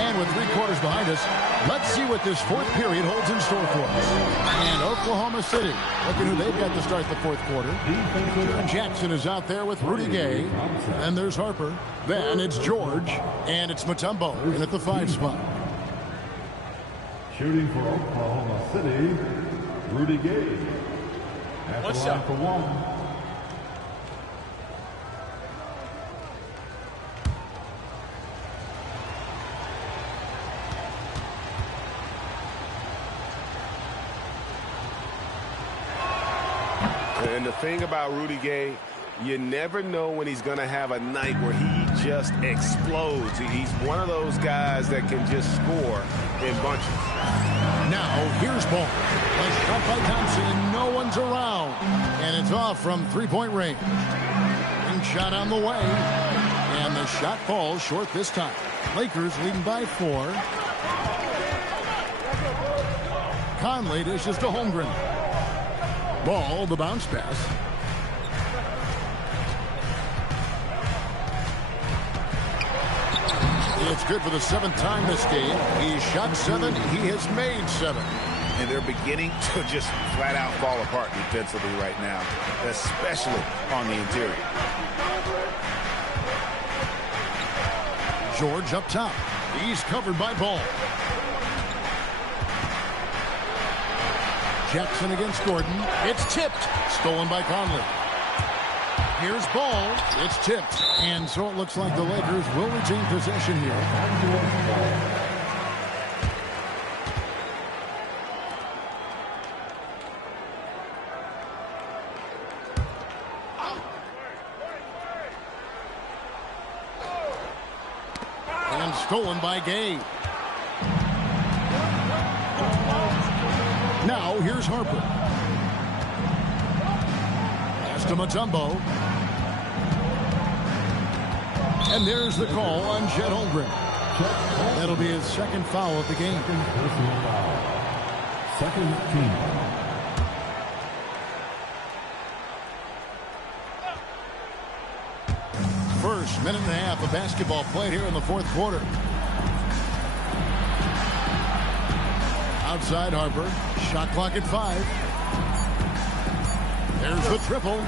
And with 3 quarters behind us, let's see what this fourth period holds in store for us. And Oklahoma City, look at who they've got to start the fourth quarter. Jaren Jackson is out there with Rudy Gay. Then there's Harper. Then it's George. And it's Mutombo in at the 5 spot. Shooting for Oklahoma City, Rudy Gay. At the line for 1. And the thing about Rudy Gay, You never know when he's going to have a night where he just explodes. He's one of those guys that can just score in bunches. Now, here's ball. A shot by Thompson, and no one's around. And it's off from three-point range. And shot on the way. And the shot falls short this time. Lakers leading by 4. Conley dishes to Holmgren. Ball, the bounce pass. It's good for the 7th time this game. He's shot 7. He has made 7. And they're beginning to just flat out fall apart defensively right now, especially on the interior. George up top. He's covered by Ball. Jackson against Gordon. It's tipped. Stolen by Conley. Here's Ball. It's tipped. And so it looks like the Lakers will retain possession here. And stolen by Gay. Now here's Harper. Pass to Mutombo. And there's the call on Chet Holmgren. That'll be his 2nd foul of the game. Second team. First minute and a half of basketball played here in the 4th quarter. Outside Harper. Shot clock at 5. There's the triple.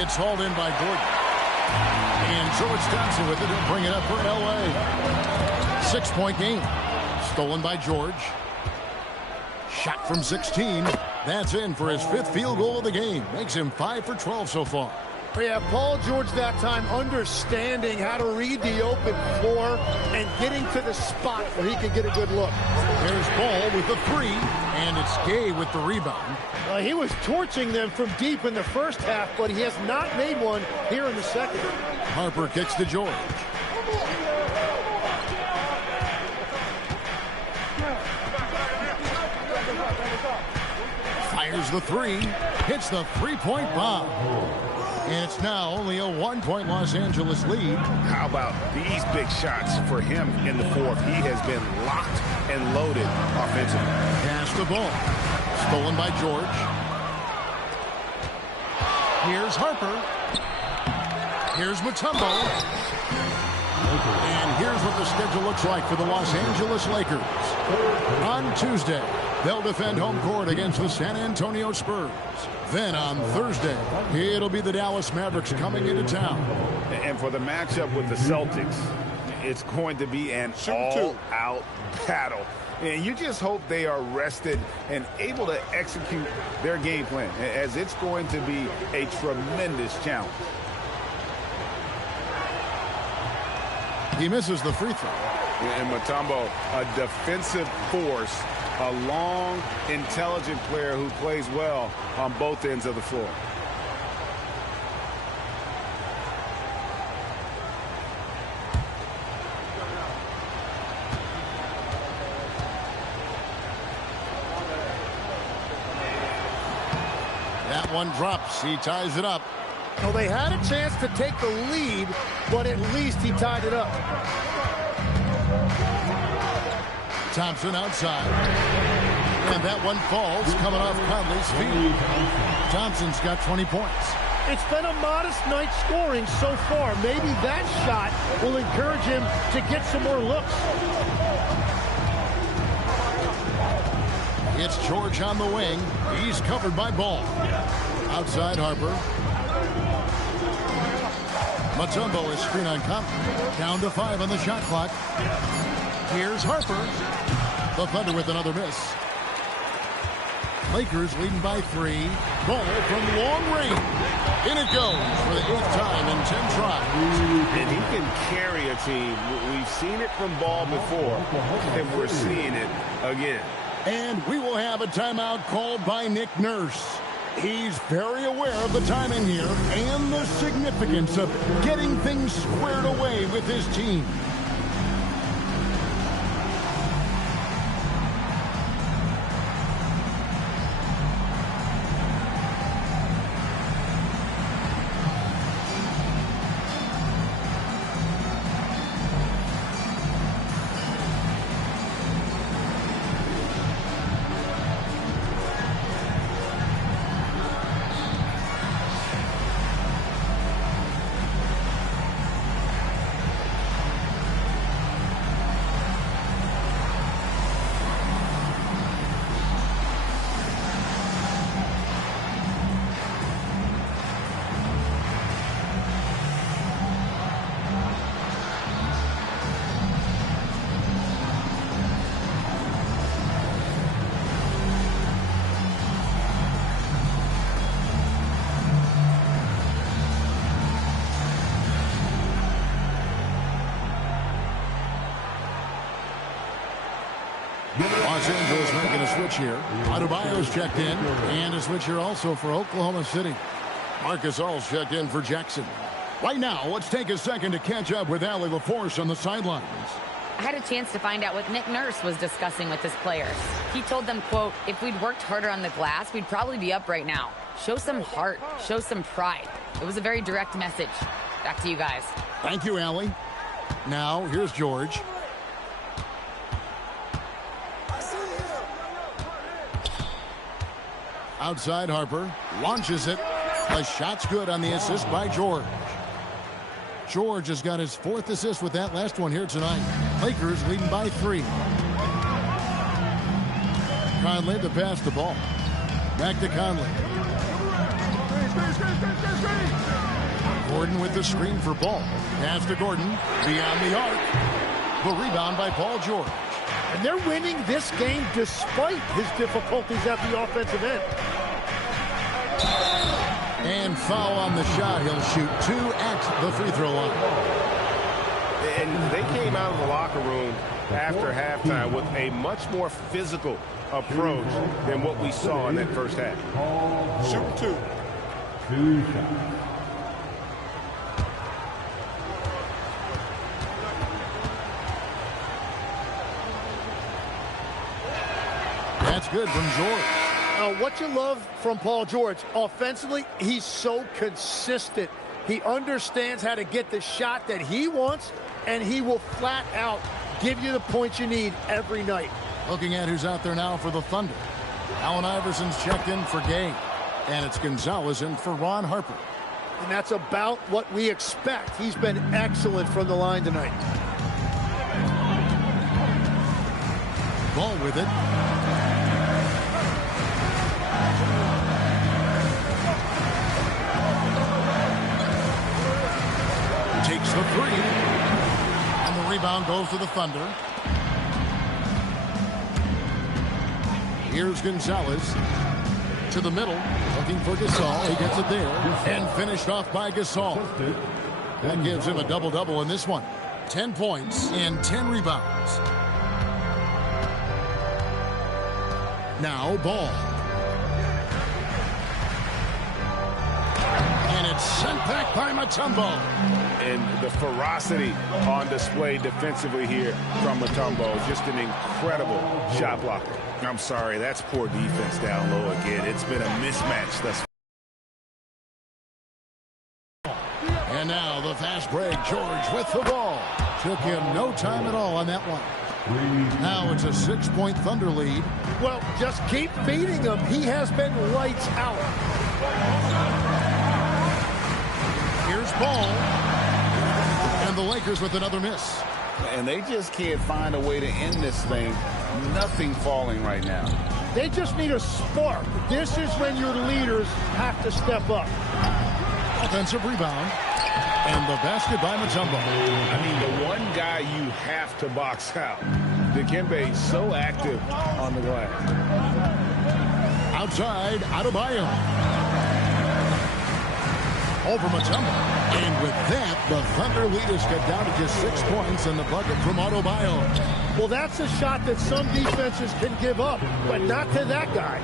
It's hauled in by Gordon. And so it's Thompson with it. He'll bring it up for L.A. 6-point game. Stolen by George. Shot from 16. That's in for his 5th field goal of the game. Makes him 5 for 12 so far. Yeah, Paul George that time understanding how to read the open floor and getting to the spot where he could get a good look. There's Ball with the 3, and it's Gay with the rebound. He was torching them from deep in the first half, but he has not made one here in the second. Harper kicks to George. Fires the 3. Hits the 3-point bomb. And it's now only a 1-point Los Angeles lead. How about these big shots for him in the 4th? He has been locked and loaded offensively. Pass the ball. Stolen by George. Here's Harper. Here's Mutombo. And here's what the schedule looks like for the Los Angeles Lakers. On Tuesday, they'll defend home court against the San Antonio Spurs. Then on Thursday, it'll be the Dallas Mavericks coming into town. And for the matchup with the Celtics, it's going to be an all-out battle. And you just hope they are rested and able to execute their game plan, as it's going to be a tremendous challenge. He misses the free throw. And Mutombo, a defensive force, a long, intelligent player who plays well on both ends of the floor. That one drops. He ties it up. Well, they had a chance to take the lead, but at least he tied it up. Thompson outside. And that one falls, coming off Conley's feet. Thompson's got 20 points. It's been a modest night scoring so far. Maybe that shot will encourage him to get some more looks. It's George on the wing. He's covered by Ball. Outside Harper. Mutombo is screen on Compton. Down to 5 on the shot clock. Here's Harper. The Thunder with another miss. Lakers leading by 3. Ball from long range. In it goes for the 8th time in 10 tries. And he can carry a team. We've seen it from Ball before, and we're seeing it again. And we will have a timeout called by Nick Nurse. He's very aware of the timing here and the significance of getting things squared away with his team. Los Angeles making a switch here. Adebayo's checked in, and a switch here also for Oklahoma City. Marc Gasol's checked in for Jackson. Right now, let's take a second to catch up with Allie LaForce on the sidelines. I had a chance to find out what Nick Nurse was discussing with his players. He told them, quote, if we'd worked harder on the glass, we'd probably be up right now. Show some heart. Show some pride. It was a very direct message. Back to you guys. Thank you, Allie. Now, here's George. Outside Harper, launches it. The shot's good on the assist by George. George has got his 4th assist with that last one here tonight. Lakers leading by 3. Conley to pass the ball. Back to Conley. Gordon with the screen for Ball. Pass to Gordon. Beyond the arc. The rebound by Paul George. And they're winning this game despite his difficulties at the offensive end. And foul on the shot. He'll shoot 2 at the free throw line. And they came out of the locker room after halftime with a much more physical approach than what we saw in that first half. Shooting 2 shots. That's good from George. What you love from Paul George, offensively, he's so consistent. He understands how to get the shot that he wants, and he will flat out give you the points you need every night. Looking at who's out there now for the Thunder. Allen Iverson's checked in for Gay. And it's Gonzalez in for Ron Harper. And that's about what we expect. He's been excellent from the line tonight. Ball with it. Takes the 3. And the rebound goes to the Thunder. Here's Gonzalez to the middle, looking for Gasol. He gets it there, and finished off by Gasol. That gives him a double-double in this one. 10 points and 10 rebounds. Now Ball. And it's sent back by Mutombo. And the ferocity on display defensively here from Mutombo. Just an incredible shot blocker. I'm sorry, that's poor defense down low again. It's been a mismatch thus far. And now the fast break. George with the ball. Took him no time at all on that one. Now it's a 6-point Thunder lead. Well, just keep feeding him. He has been lights out. Here's Ball. And the Lakers with another miss. And they just can't find a way to end this thing. Nothing falling right now. They just need a spark. This is when your leaders have to step up. Offensive rebound. And the basket by Mutombo. I mean, the one guy you have to box out. Gnba so active on the glass. Outside, Adebayo. Over Mutombo. And with that, the Thunder leaders get down to just 6 points in the bucket from Adebayo. Well, that's a shot that some defenses can give up, but not to that guy.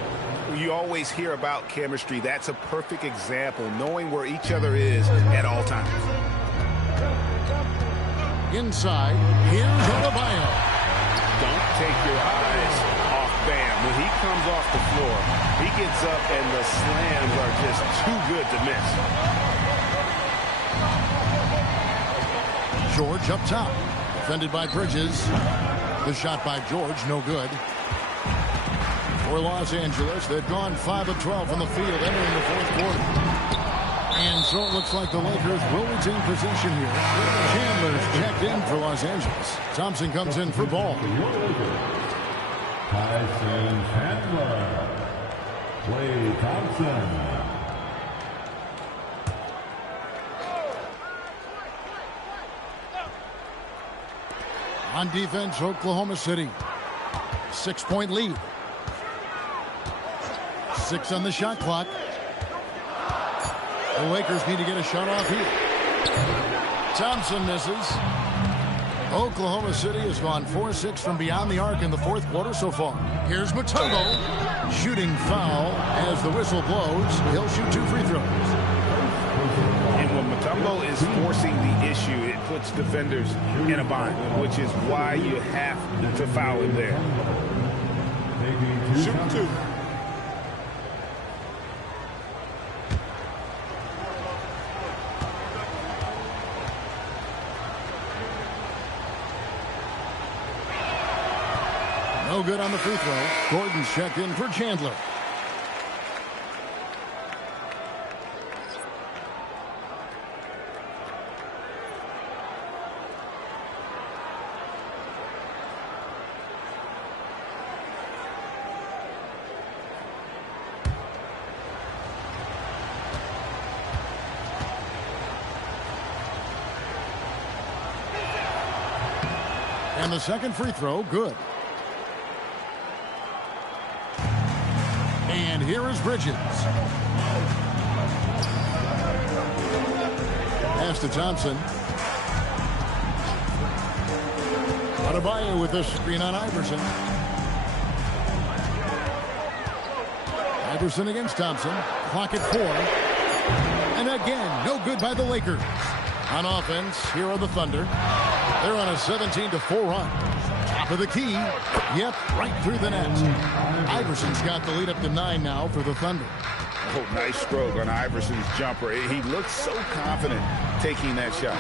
You always hear about chemistry. That's a perfect example, knowing where each other is at all times. Inside, here's Adebayo. Don't take your eyes off Bam. When he comes off the floor, he gets up and the slams are just too good to miss. George up top. Defended by Bridges. The shot by George, no good. For Los Angeles, they've gone 5 of 12 from the field entering the fourth quarter. And so it looks like the Lakers will retain possession here. Chandler's checked in for Los Angeles. Thompson comes in for Ball. Tyson Chandler. Klay Thompson. On defense, Oklahoma City. 6-point lead. 6 on the shot clock. The Lakers need to get a shot off here. Thompson misses. Oklahoma City has gone 4-6 from beyond the arc in the fourth quarter so far. Here's Mutombo. Shooting foul as the whistle blows. He'll shoot 2 free throws. And when Mutombo is forcing the issue, it puts defenders in a bind, which is why you have to foul him there. Shoot 2. No good on the free throw. Gordon's checked in for Chandler. And the second free throw, good. And here is Bridges. Pass to Thompson. Adebayo with the screen on Iverson. Iverson against Thompson. Clock at 4. And again, no good by the Lakers. On offense, here are the Thunder. They're on a 17-4 run. Top of the key. Yep, right through the net. Iverson's got the lead up to 9 now for the Thunder. Oh, nice stroke on Iverson's jumper. He looks so confident taking that shot.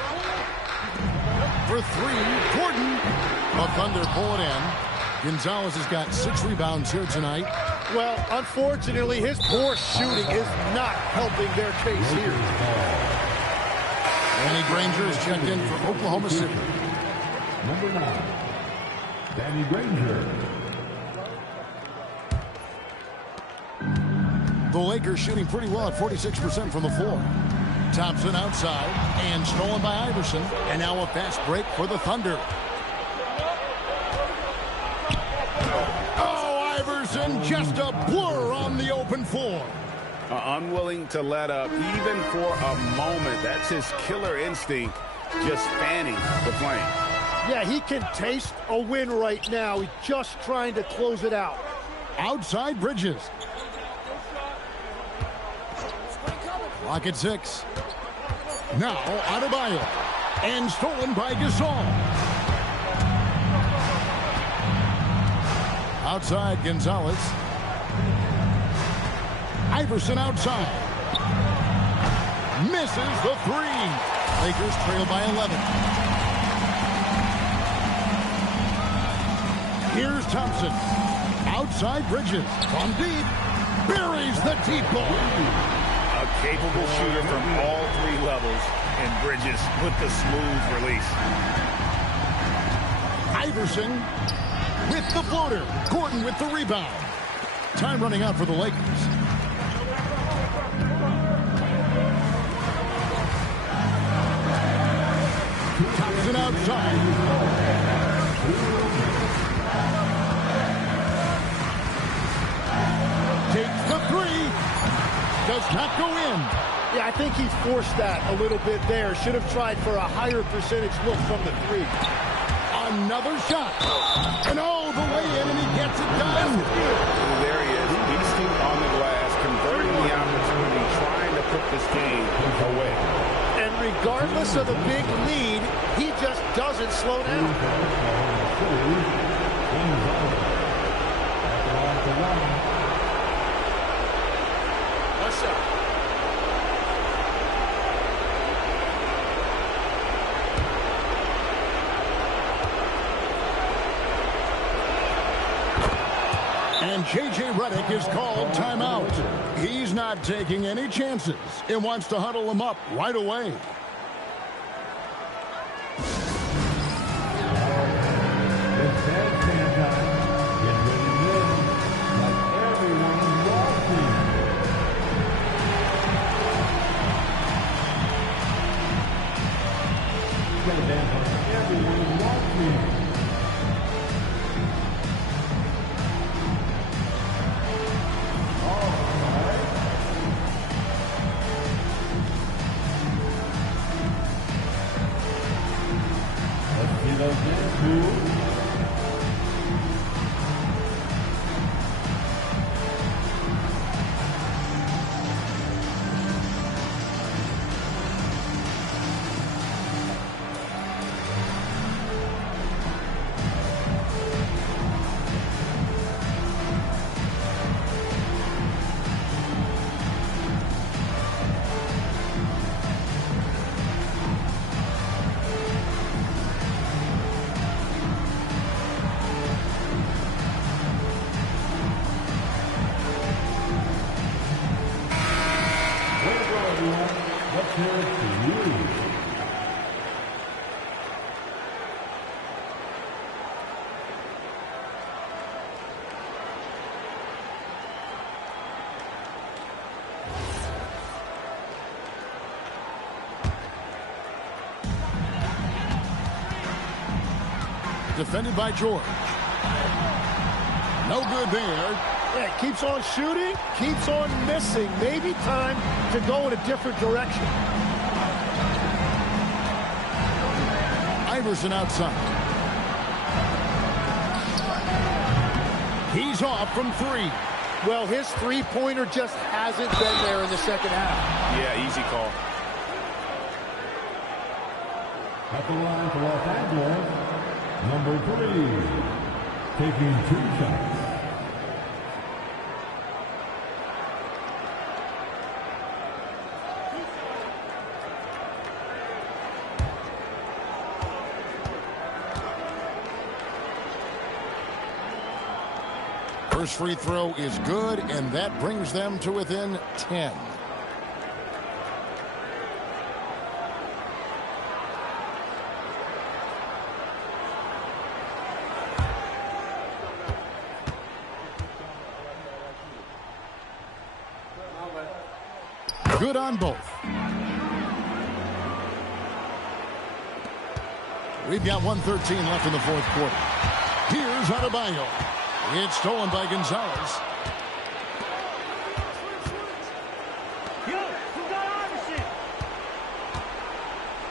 For 3, Gordon. The Thunder pull it in. Gonzalez has got 6 rebounds here tonight. Well, unfortunately, his poor shooting is not helping their case here. Danny Granger is checked in for Oklahoma City. Number 9, Danny Granger. The Lakers shooting pretty well at 46% from the floor. Thompson outside and stolen by Iverson. And now a fast break for the Thunder. Oh, Iverson, just a blur on the open floor. Unwilling to let up even for a moment. That's his killer instinct, just fanning the flame. Yeah, he can taste a win right now. He's just trying to close it out. Outside Bridges. Clock at 6. Now Adebayo. And stolen by Gasol. Outside Gonzalez. Iverson outside. Misses the 3. Lakers trail by 11. Here's Thompson. Outside Bridges. From deep. Buries the deep ball. A capable shooter from all 3 levels. And Bridges with the smooth release. Iverson with the floater. Gordon with the rebound. Time running out for the Lakers. Thompson outside. Takes the 3. Does not go in. Yeah, I think he forced that a little bit there. Should have tried for a higher percentage look from the 3. Another shot. And oh, the way in, and he gets it done. There he is. Beasting on the stress of the big lead, he just doesn't slow down. One shot. And J.J. Redick is called timeout. He's not taking any chances and wants to huddle them up right away. Defended by George. No good there. Yeah, keeps on shooting, keeps on missing. Maybe time to go in a different direction. Iverson outside. He's off from three. Well, his three-pointer just hasn't been there in the second half. Yeah, easy call. At the line for Los Angeles, number 3, taking 2 shots. First free throw is good, and that brings them to within 10. Good on both. We've got 1:13 left in the fourth quarter. Here's Adebayo. It's stolen by Gonzalez.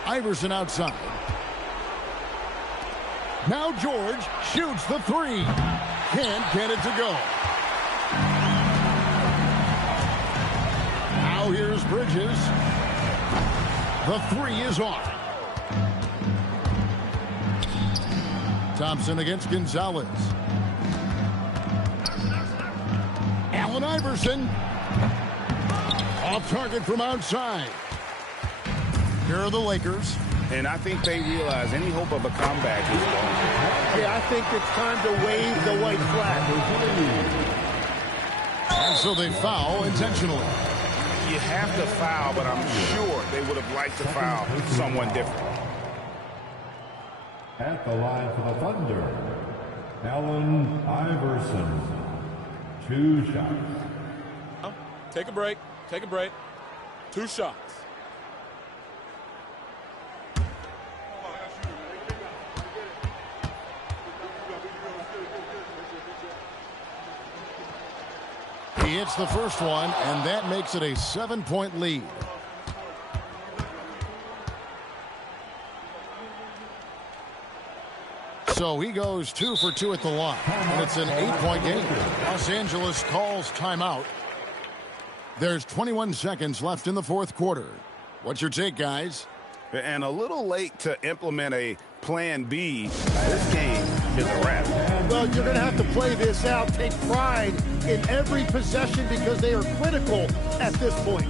Iverson outside. Now George shoots the three. Can't get it to go. Now here's Bridges. The three is off. Thompson against Gonzalez. Allen Iverson. Off target from outside. Here are the Lakers. And I think they realize any hope of a comeback is gone. Yeah, I think it's time to wave the white flag. And so they foul intentionally. You have to foul, but I'm sure they would have liked to foul someone different. At the line for the Thunder, Allen Iverson. 2 shots. Take a break. Take a break. 2 shots. He hits the first one, and that makes it a 7-point lead. So he goes 2 for 2 at the line, and it's an 8-point game. Los Angeles calls timeout. There's 21 seconds left in the fourth quarter. What's your take, guys? And a little late to implement a plan B. This game is a wrap. Well, you're going to have to play this out, take pride in every possession because they are critical at this point.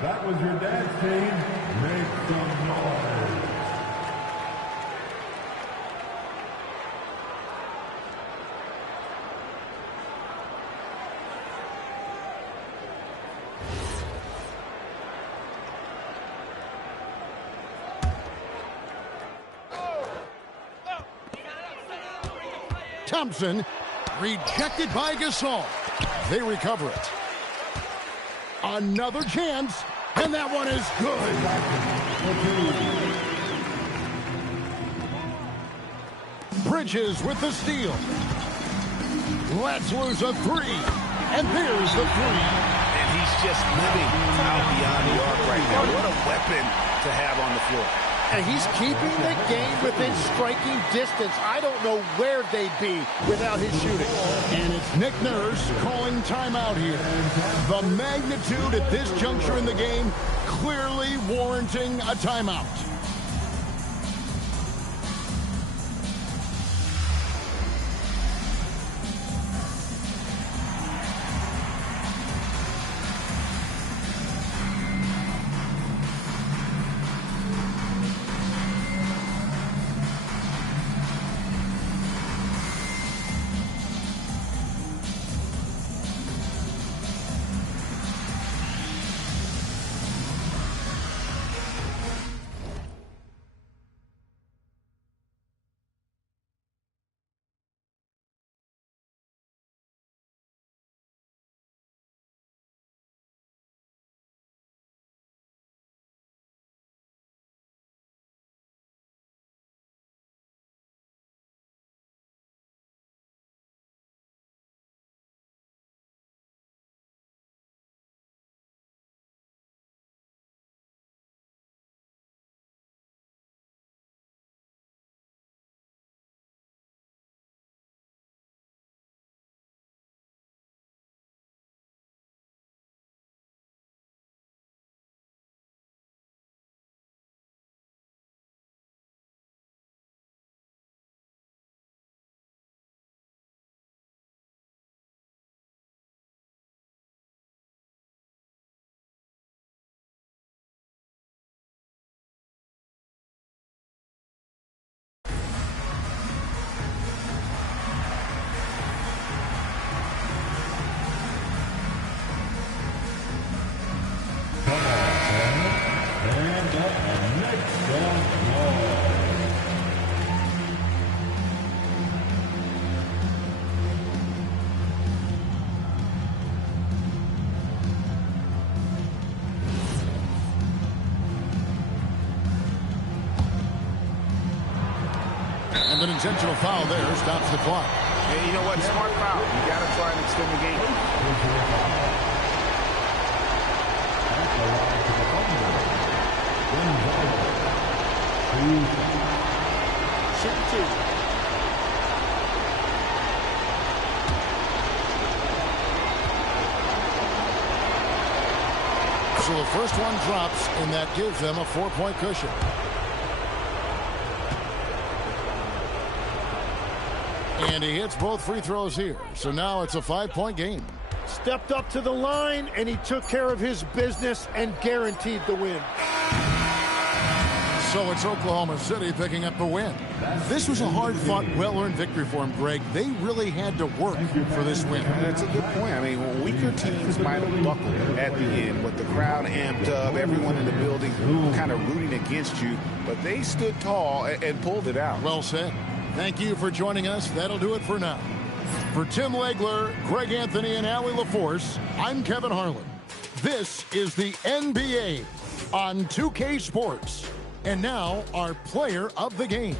That was your dance team. Make some noise. Thompson, rejected by Gasol. They recover it. Another chance, and that one is good. Bridges with the steal. Lets loose a three, and there's the three. And he's just living out beyond the arc right now. What a weapon to have on the floor. And he's keeping the game within striking distance. I don't know where they'd be without his shooting. And it's Nick Nurse calling timeout here. The magnitude at this juncture in the game clearly warranting a timeout. And an intentional foul there stops the clock. And you know what? Smart foul. You got to try and extend the game. Shooting two. So the first one drops, and that gives them a 4-point cushion. And he hits both free throws here. So now it's a 5-point game. Stepped up to the line, and he took care of his business and guaranteed the win. So it's Oklahoma City picking up the win. This was a hard-fought, well-earned victory for them, Greg. They really had to work for this win. That's a good point. I mean, weaker teams might have buckled at the end, but the crowd amped up, everyone in the building kind of rooting against you, but they stood tall and pulled it out. Well said. Thank you for joining us. That'll do it for now. For Tim Legler, Greg Anthony, and Allie LaForce, I'm Kevin Harlan. This is the NBA on 2K Sports. And now, our player of the game.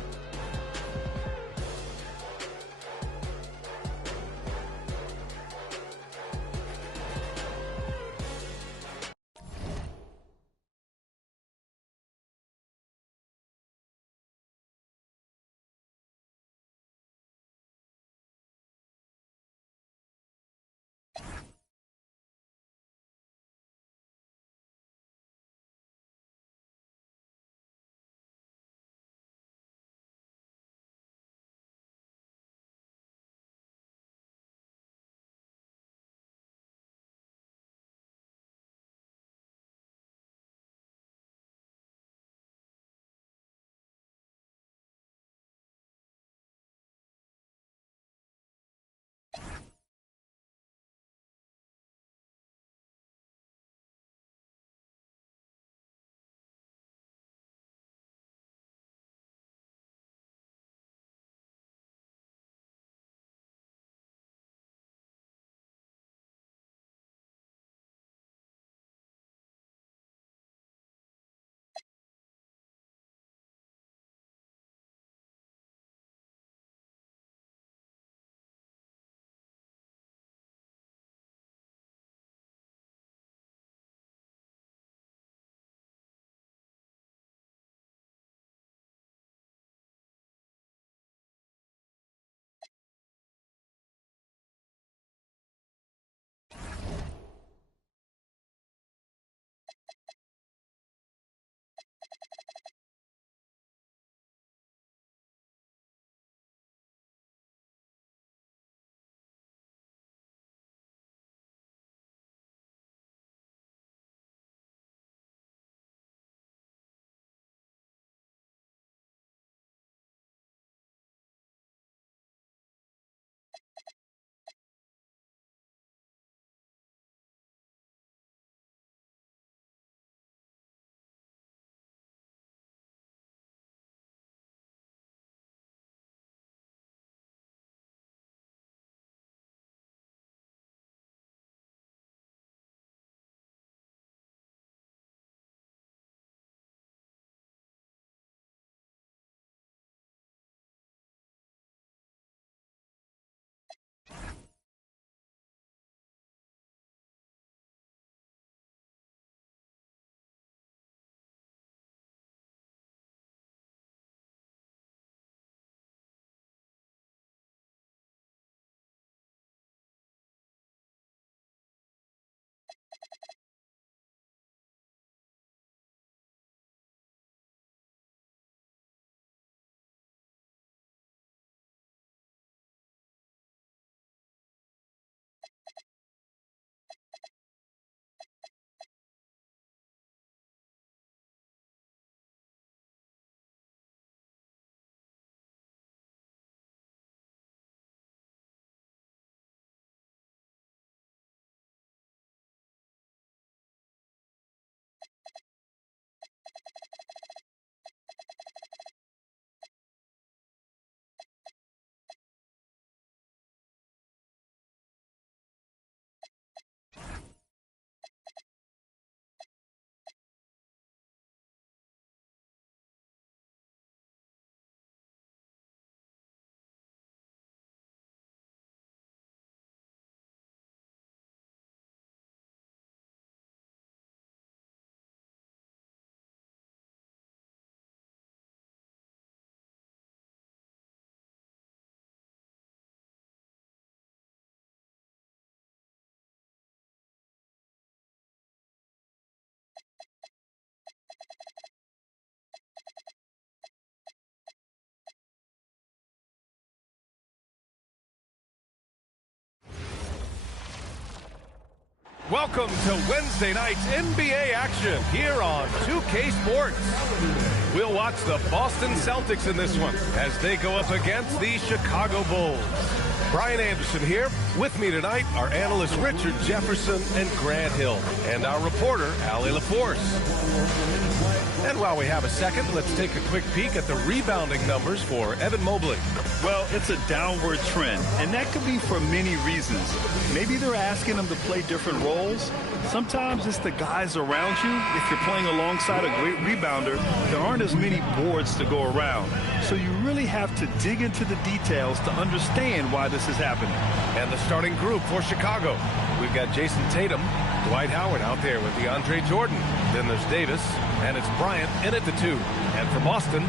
Welcome to Wednesday night's NBA action here on 2K Sports. We'll watch the Boston Celtics in this one as they go up against the Chicago Bulls. Brian Anderson here. With me tonight are analysts Richard Jefferson and Grant Hill, and our reporter, Allie LaForce. And while we have a second, let's take a quick peek at the rebounding numbers for Evan Mobley. Well, it's a downward trend, and that could be for many reasons. Maybe they're asking him to play different roles. Sometimes it's the guys around you. If you're playing alongside a great rebounder, there aren't as many boards to go around. So you really have to dig into the details to understand why this is happening. And the starting group for Chicago. We've got Jason Tatum, Dwight Howard out there with DeAndre Jordan. Then there's Davis, and it's Bryant in at the 2. And for Boston,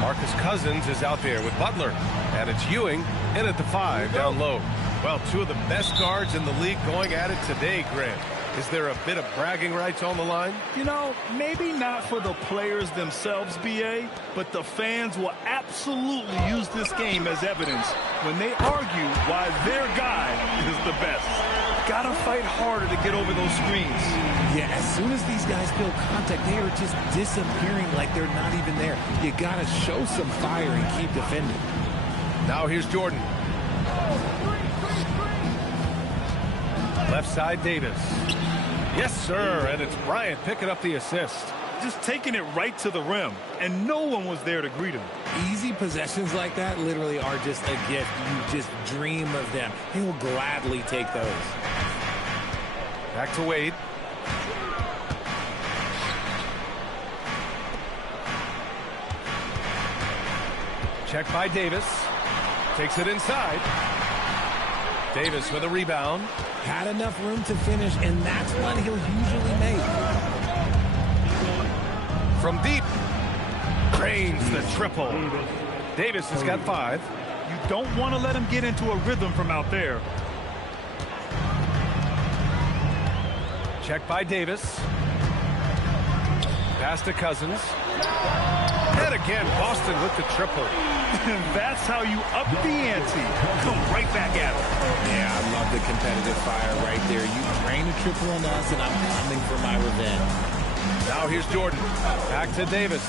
Marcus Cousins is out there with Butler. And it's Ewing in at the 5 down low. Well, two of the best guards in the league going at it today, Grant. Is there a bit of bragging rights on the line? You know, maybe not for the players themselves, BA, but the fans will absolutely use this game as evidence when they argue why their guy is the best. Gotta fight harder to get over those screens. Yeah, as soon as these guys feel contact, they are just disappearing like they're not even there. You gotta show some fire and keep defending. Now here's Jordan. Left side, Davis. Yes, sir, and it's Bryant picking up the assist. Just taking it right to the rim, and no one was there to greet him. Easy possessions like that literally are just a gift. You just dream of them. He will gladly take those. Back to Wade. Check by Davis. Takes it inside. Davis with a rebound. Had enough room to finish, and that's one he'll usually make. From deep. Drains the triple. Davis has got 5. You don't want to let him get into a rhythm from out there. Check by Davis. Pass to Cousins. And again, Boston with the triple. That's how you up the ante. Come right back at him. Yeah, I love the competitive fire right there. You drain a triple on us, and I'm coming for my revenge. Now here's Jordan. Back to Davis.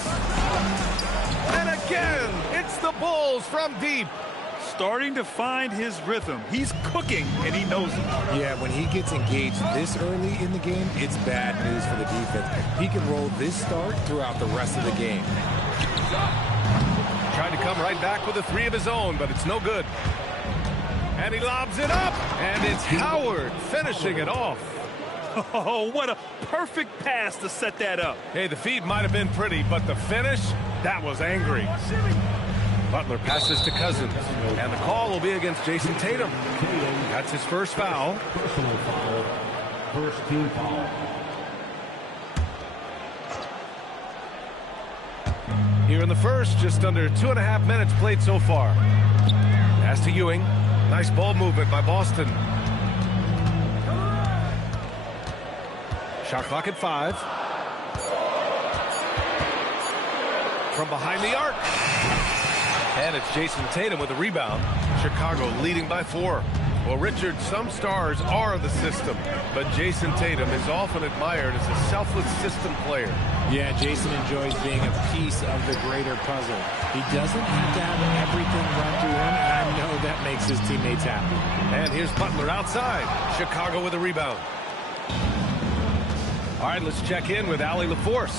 And again, it's the Bulls from deep. Starting to find his rhythm. He's cooking, and he knows it. Yeah, when he gets engaged this early in the game, it's bad news for the defense. He can roll this start throughout the rest of the game. Trying to come right back with a 3 of his own, but it's no good. And he lobs it up, and it's Howard finishing it off. Oh, what a perfect pass to set that up. Hey, the feed might have been pretty, but the finish, that was angry. Butler passes to Cousins, and the call will be against Jason Tatum. That's his first foul. Personal foul. First team foul. Here in the first, just under 2.5 minutes played so far. Pass to Ewing. Nice ball movement by Boston. Shot clock at 5. From behind the arc. And it's Jason Tatum with a rebound. Chicago leading by 4. Well, Richard, some stars are the system, but Jason Tatum is often admired as a selfless system player. Yeah, Jason enjoys being a piece of the greater puzzle. He doesn't have to have everything run through him, and I know that makes his teammates happy. And here's Butler outside. Chicago with a rebound. All right, let's check in with Allie LaForce.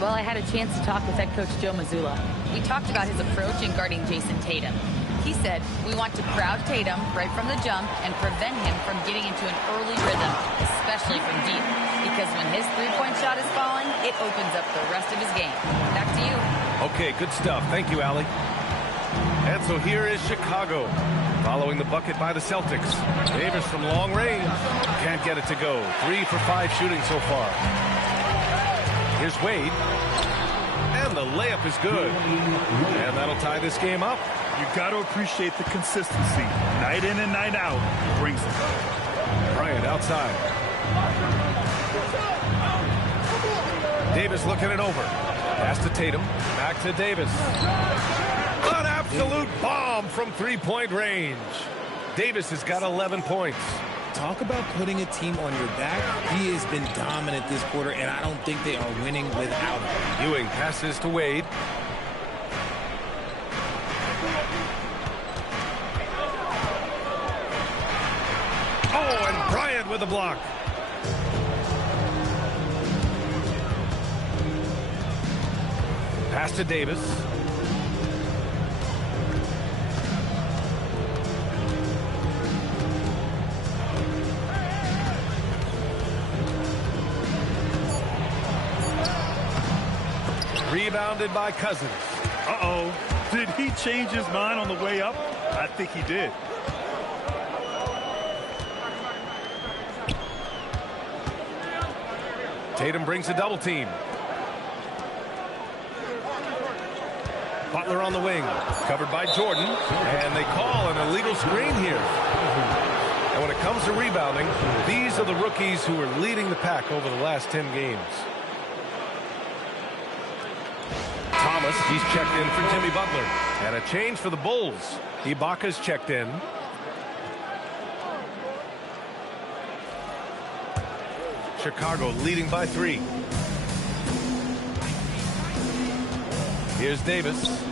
Well, I had a chance to talk with head coach Joe Mazzulla. We talked about his approach in guarding Jason Tatum. He said, we want to crowd Tatum right from the jump and prevent him from getting into an early rhythm, especially from deep. Because when his three-point shot is falling, it opens up the rest of his game. Back to you. Okay, good stuff. Thank you, Allie. And so here is Chicago, following the bucket by the Celtics. Davis from long range. Can't get it to go. 3 for 5 shooting so far. Here's Wade. And the layup is good. And that'll tie this game up. You got to appreciate the consistency. Night in and night out brings it. Bryant outside. Davis looking it over. Pass to Tatum. Back to Davis. An absolute bomb from three-point range. Davis has got 11 points. talk about putting a team on your back. He has been dominant this quarter, and I don't think they are winning without him. Ewing passes to Wade. Oh, and Bryant with a block. Pass to Davis. Rebounded by Cousins. Uh-oh. Did he change his mind on the way up? I think he did. Tatum brings a double team. Butler on the wing, covered by Jordan, and they call an illegal screen here. And when it comes to rebounding, these are the rookies who are leading the pack over the last 10 games. Thomas, he's checked in for Jimmy Butler. And a change for the Bulls. Ibaka's checked in. Chicago leading by 3. Here's Davis.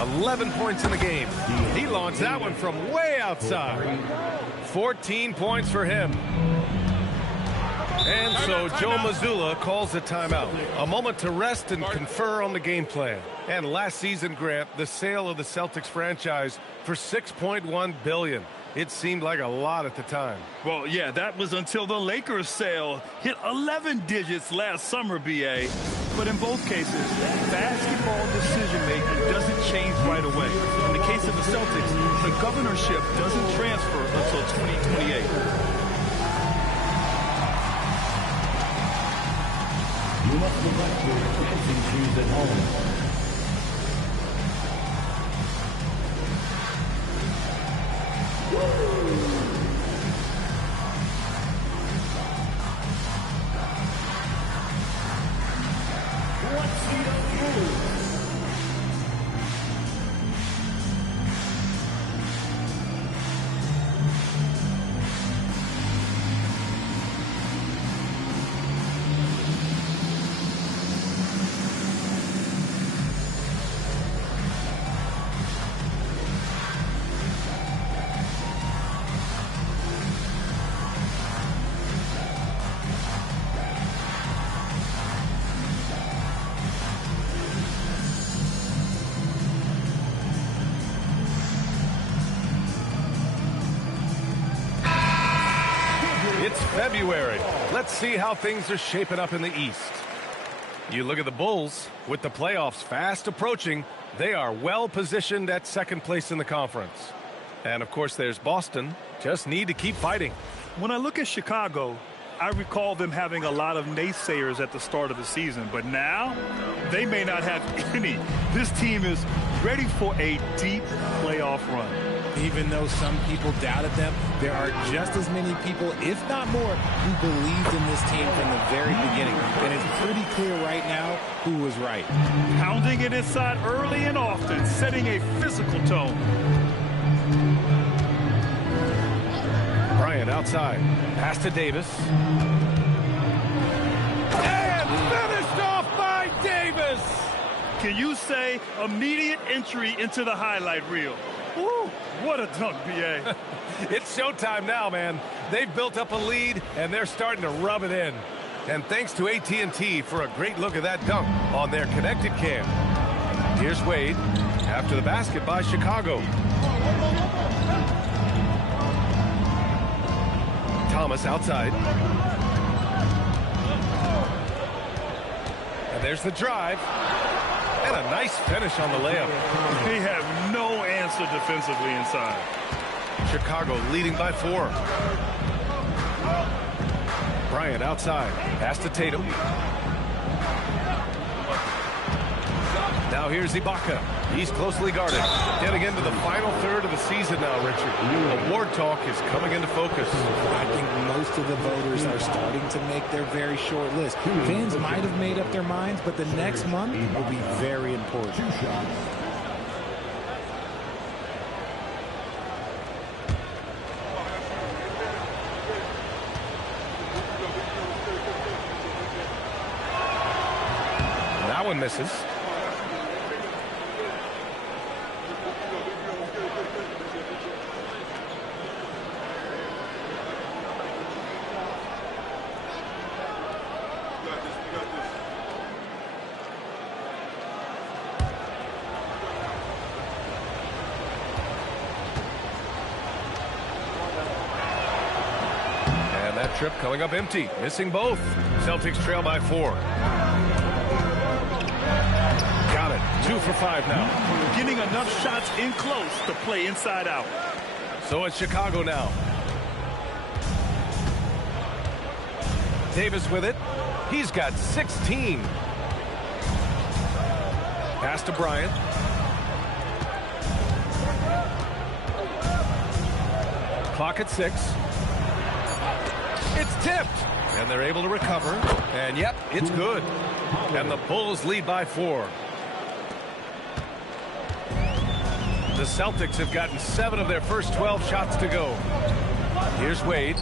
11 points in the game. He launched that one from way outside. 14 points for him. And so Joe Mazzulla calls a timeout. A moment to rest and confer on the game plan. And last season, Grant, the sale of the Celtics franchise for $6.1 billion. It seemed like a lot at the time. Well, yeah, that was until the Lakers sale hit 11 digits last summer, B.A. But in both cases, basketball decision-making doesn't change right away. In the case of the Celtics, the governorship doesn't transfer until 2028. You must select your dancing shoes at home. February. Let's see how things are shaping up in the East. You look at the Bulls. With the playoffs fast approaching, they are well positioned at second place in the conference. And of course there's Boston. Just need to keep fighting. When I look at Chicago, I recall them having a lot of naysayers at the start of the season, but now they may not have any. This team is ready for a deep playoff run. Even though some people doubted them, there are just as many people, if not more, who believed in this team from the very beginning. And it's pretty clear right now who was right. Pounding it inside early and often, setting a physical tone. Bryant outside. Pass to Davis. And finished off by Davis! Can you say immediate entry into the highlight reel? Woo, what a dunk, B.A. It's showtime now, man. They've built up a lead, and they're starting to rub it in. And thanks to AT&T for a great look at that dunk on their connected cam. Here's Wade after the basket by Chicago. Thomas outside. And there's the drive. And a nice finish on the layup. They have no answer defensively inside. Chicago leading by 4. Bryant outside. Pass to Tatum. Now here's Ibaka. He's closely guarded. Getting into the final third of the season now, Richard. Award talk is coming into focus. I think most of the voters are starting to make their very short list. Fans might have made up their minds, but the next month will be very important. That one misses. Trip coming up empty, missing both. Celtics trail by 4. Got it. 2 for 5 now. Getting enough shots in close to play inside out. So it's Chicago now. Davis with it. He's got 16. Pass to Bryant. Clock at 6. It's tipped, and they're able to recover, and yep, it's good. And the Bulls lead by 4. The Celtics have gotten 7 of their first 12 shots to go. Here's Wade.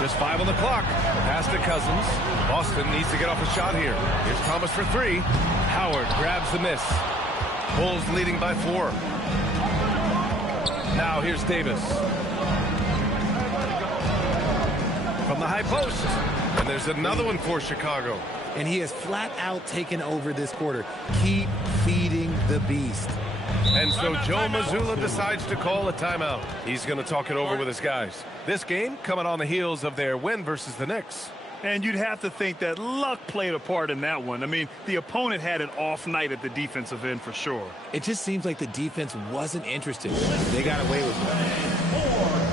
Just 5 on the clock. Pass to Cousins. Boston needs to get off a shot here. Here's Thomas for 3. Howard grabs the miss. Bulls leading by 4. Now here's Davis. From the high post. And there's another one for Chicago. And he has flat out taken over this quarter. Keep feeding the beast. And so Joe Mazzulla decides to call a timeout. He's going to talk it over with his guys. This game coming on the heels of their win versus the Knicks. And you'd have to think that luck played a part in that one. I mean, the opponent had an off night at the defensive end for sure. It just seems like the defense wasn't interested. They got away with it.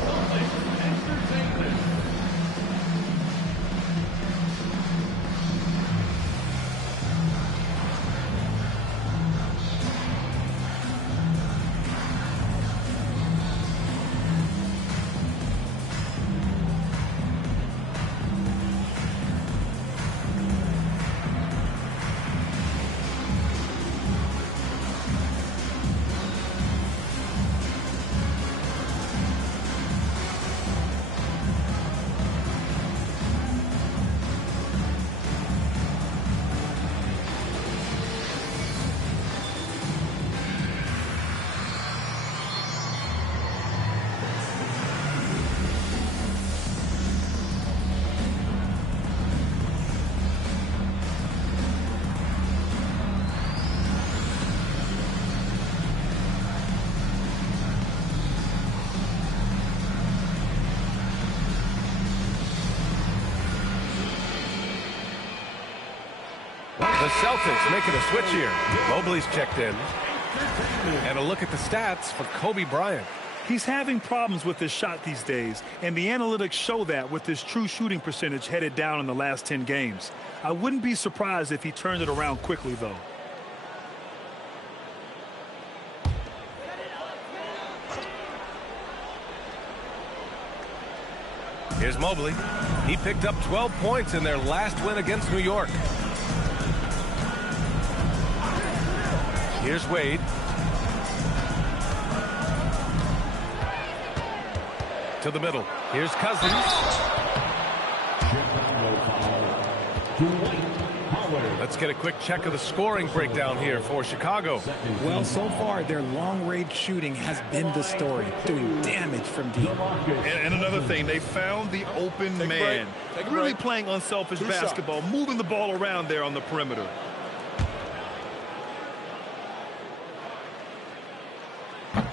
The Celtics making a switch here. Mobley's checked in. And a look at the stats for Kobe Bryant. He's having problems with his shot these days, and the analytics show that with his true shooting percentage headed down in the last 10 games. I wouldn't be surprised if he turned it around quickly, though. Here's Mobley. He picked up 12 points in their last win against New York. Here's Wade. To the middle. Here's Cousins. Let's get a quick check of the scoring breakdown here for Chicago. Well, so far, their long-range shooting has been the story, doing damage from deep. And another thing, they found the open man. Really playing unselfish basketball, moving the ball around there on the perimeter.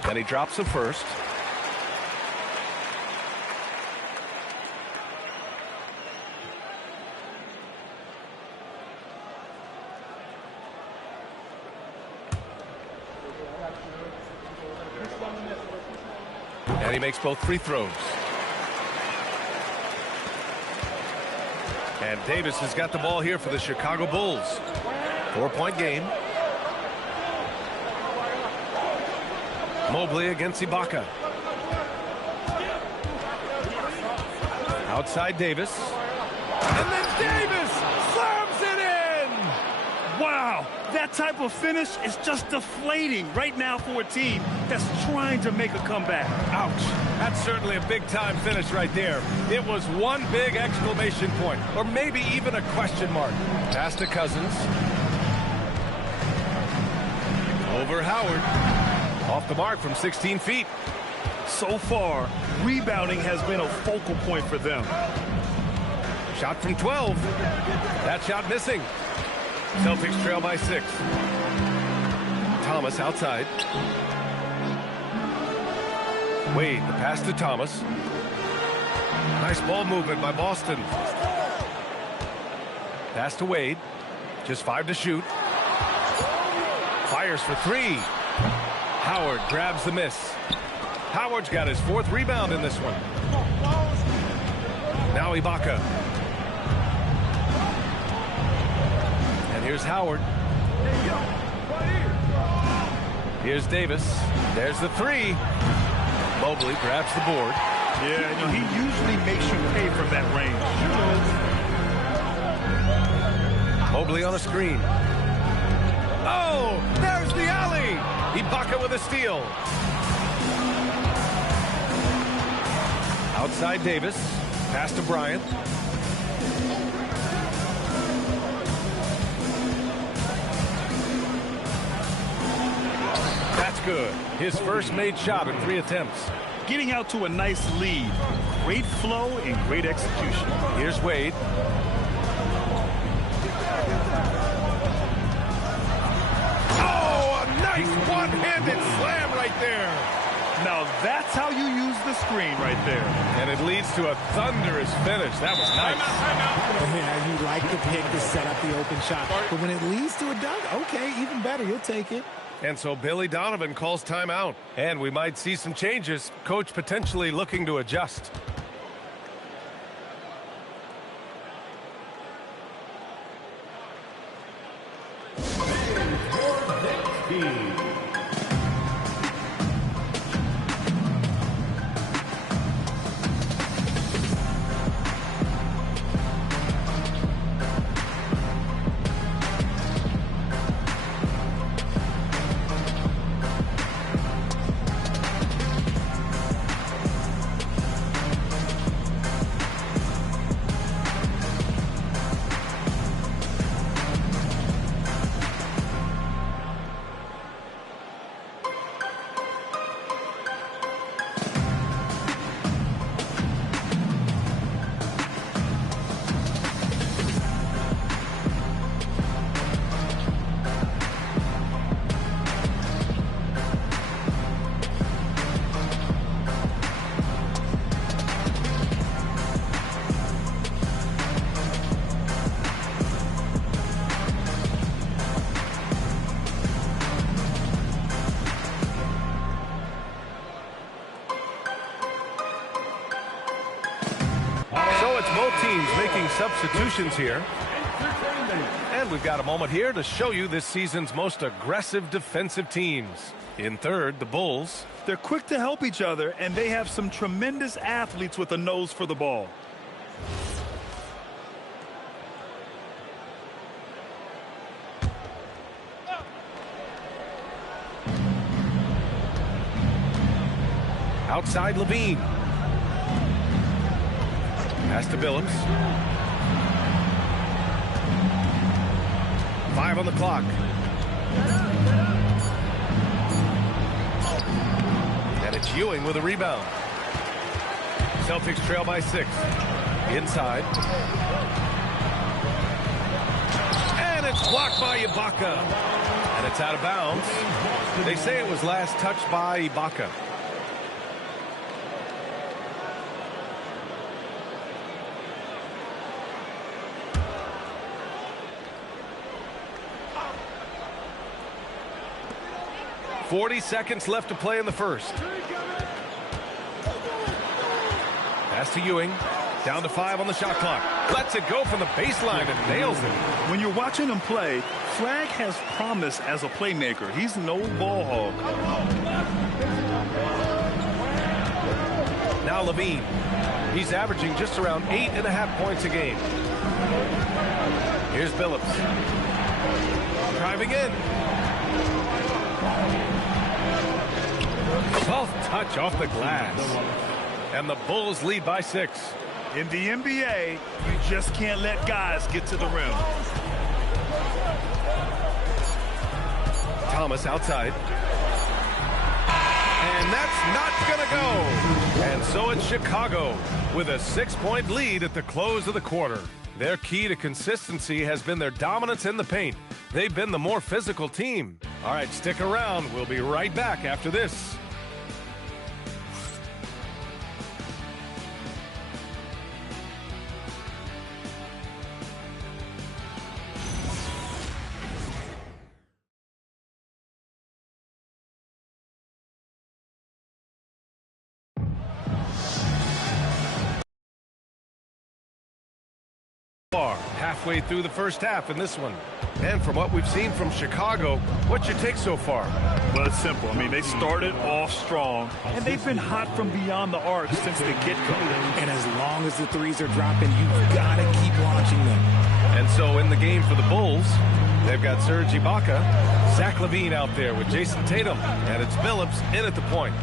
And he drops the first. And he makes both free throws. And Davis has got the ball here for the Chicago Bulls. 4-point game. Mobley against Ibaka. Outside Davis. And then Davis slams it in! Wow, that type of finish is just deflating right now for a team that's trying to make a comeback. Ouch. That's certainly a big-time finish right there. It was one big exclamation point, or maybe even a question mark. Pass to Cousins. Over Howard. Off the mark from 16 feet. So far, rebounding has been a focal point for them. Shot from 12. That shot missing. Celtics trail by 6. Thomas outside. Wade, the pass to Thomas. Nice ball movement by Boston. Pass to Wade. Just 5 to shoot. Fires for 3. Howard grabs the miss. Howard's got his 4th rebound in this one. Now Ibaka. And here's Howard. Here's Davis. There's the 3. Mobley grabs the board. Yeah, you know, he usually makes you pay from that range. Mobley on a screen. Oh, there's the alley. Ibaka with a steal. Outside Davis. Pass to Bryant. That's good. His first made shot in 3 attempts. Getting out to a nice lead. Great flow and great execution. Here's Wade. Oh, a nice one-handed slam right there. Now that's how you use the screen right there. And it leads to a thunderous finish. That was nice. Yeah, you like the pick to set up the open shot. But when it leads to a dunk, okay, even better. You'll take it. And so Billy Donovan calls timeout. And we might see some changes. Coach potentially looking to adjust. Substitutions here. And we've got a moment here to show you this season's most aggressive defensive teams. In third, the Bulls. They're quick to help each other, and they have some tremendous athletes with a nose for the ball. Outside Levine. Pass to Billups. 5 on the clock. And it's Ewing with a rebound. Celtics trail by 6. Inside. And it's blocked by Ibaka. And it's out of bounds. They say it was last touched by Ibaka. .40 seconds left to play in the first. Pass to Ewing. Down to 5 on the shot clock. Lets it go from the baseline and nails it. When you're watching him play, Flagg has promise as a playmaker. He's no ball hog. Now Levine. He's averaging just around 8.5 points a game. Here's Billups. driving in. Soft touch off the glass. And the Bulls lead by 6. In the NBA, you just can't let guys get to the rim. Thomas outside. And that's not going to go. And so it's Chicago with a 6-point lead at the close of the quarter. Their key to consistency has been their dominance in the paint. They've been the more physical team. All right, stick around. We'll be right back after this. Halfway through the first half in this one. And from what we've seen from Chicago, what's your take so far? Well, it's simple. I mean, they started off strong, and they've been hot from beyond the arc since the get-go. And as long as the threes are dropping, you've got to keep launching them. And so in the game for the Bulls, they've got Serge Ibaka, Zach LaVine out there with Jason Tatum, and it's Phillips in at the point.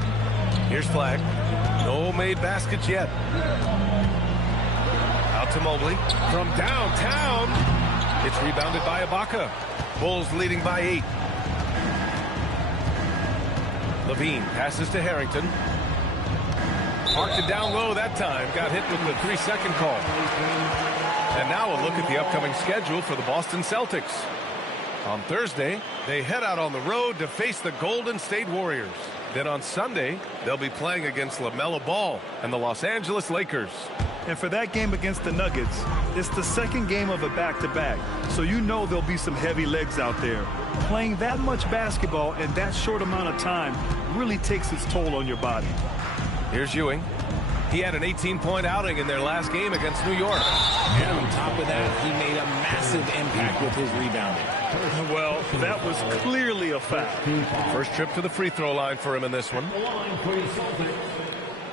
Here's Flag. No made baskets yet. Out to Mobley from downtown. It's rebounded by Ibaka. Bulls leading by 8. LaVine passes to Harrington. Parked it down low that time. Got hit with the 3-second call. And now a look at the upcoming schedule for the Boston Celtics. On Thursday, they head out on the road to face the Golden State Warriors. Then on Sunday, they'll be playing against LaMelo Ball and the Los Angeles Lakers. And for that game against the Nuggets, it's the second game of a back-to-back. So you know there'll be some heavy legs out there. Playing that much basketball in that short amount of time really takes its toll on your body. Here's Ewing. He had an 18-point outing in their last game against New York. And on top of that, he made a massive impact with his rebounding. Well, that was clearly a foul. First trip to the free throw line for him in this one.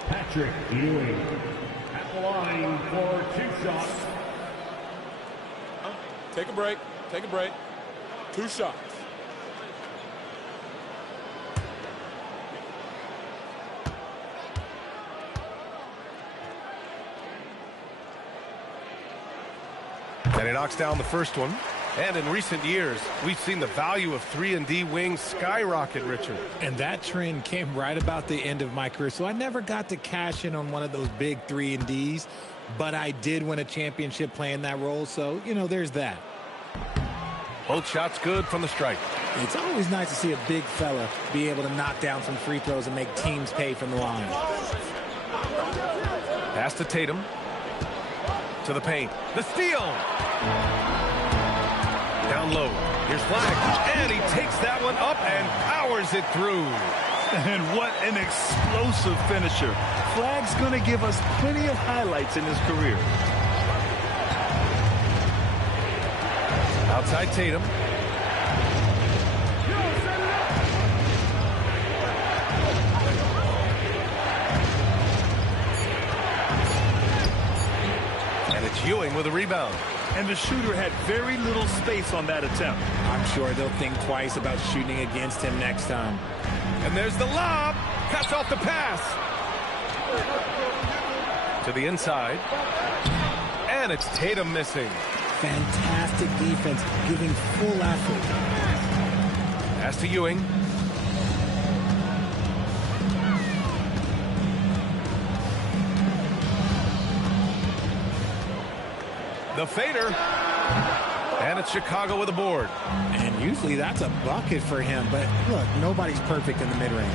Patrick Ewing at the line for 2 shots. Take a break. Take a break. 2 shots. And he knocks down the first one. And in recent years, we've seen the value of 3-and-D wings skyrocket, Richard. And that trend came right about the end of my career. So I never got to cash in on one of those big 3-and-Ds, but I did win a championship playing that role. So, you know, there's that. Both shots good from the stripe. It's always nice to see a big fella be able to knock down some free throws and make teams pay from the line. Pass to Tatum. To the paint. The steal. Down low. Here's Flag. And he takes that one up and powers it through. And what an explosive finisher. Flag's going to give us plenty of highlights in his career. Outside Tatum. And it's Ewing with a rebound. And the shooter had very little space on that attempt. I'm sure they'll think twice about shooting against him next time. And there's the lob. Cuts off the pass. To the inside. And it's Tatum missing. Fantastic defense, giving full effort. Pass to Ewing. The fader. And it's Chicago with a board. And usually that's a bucket for him. But look, nobody's perfect in the mid-range.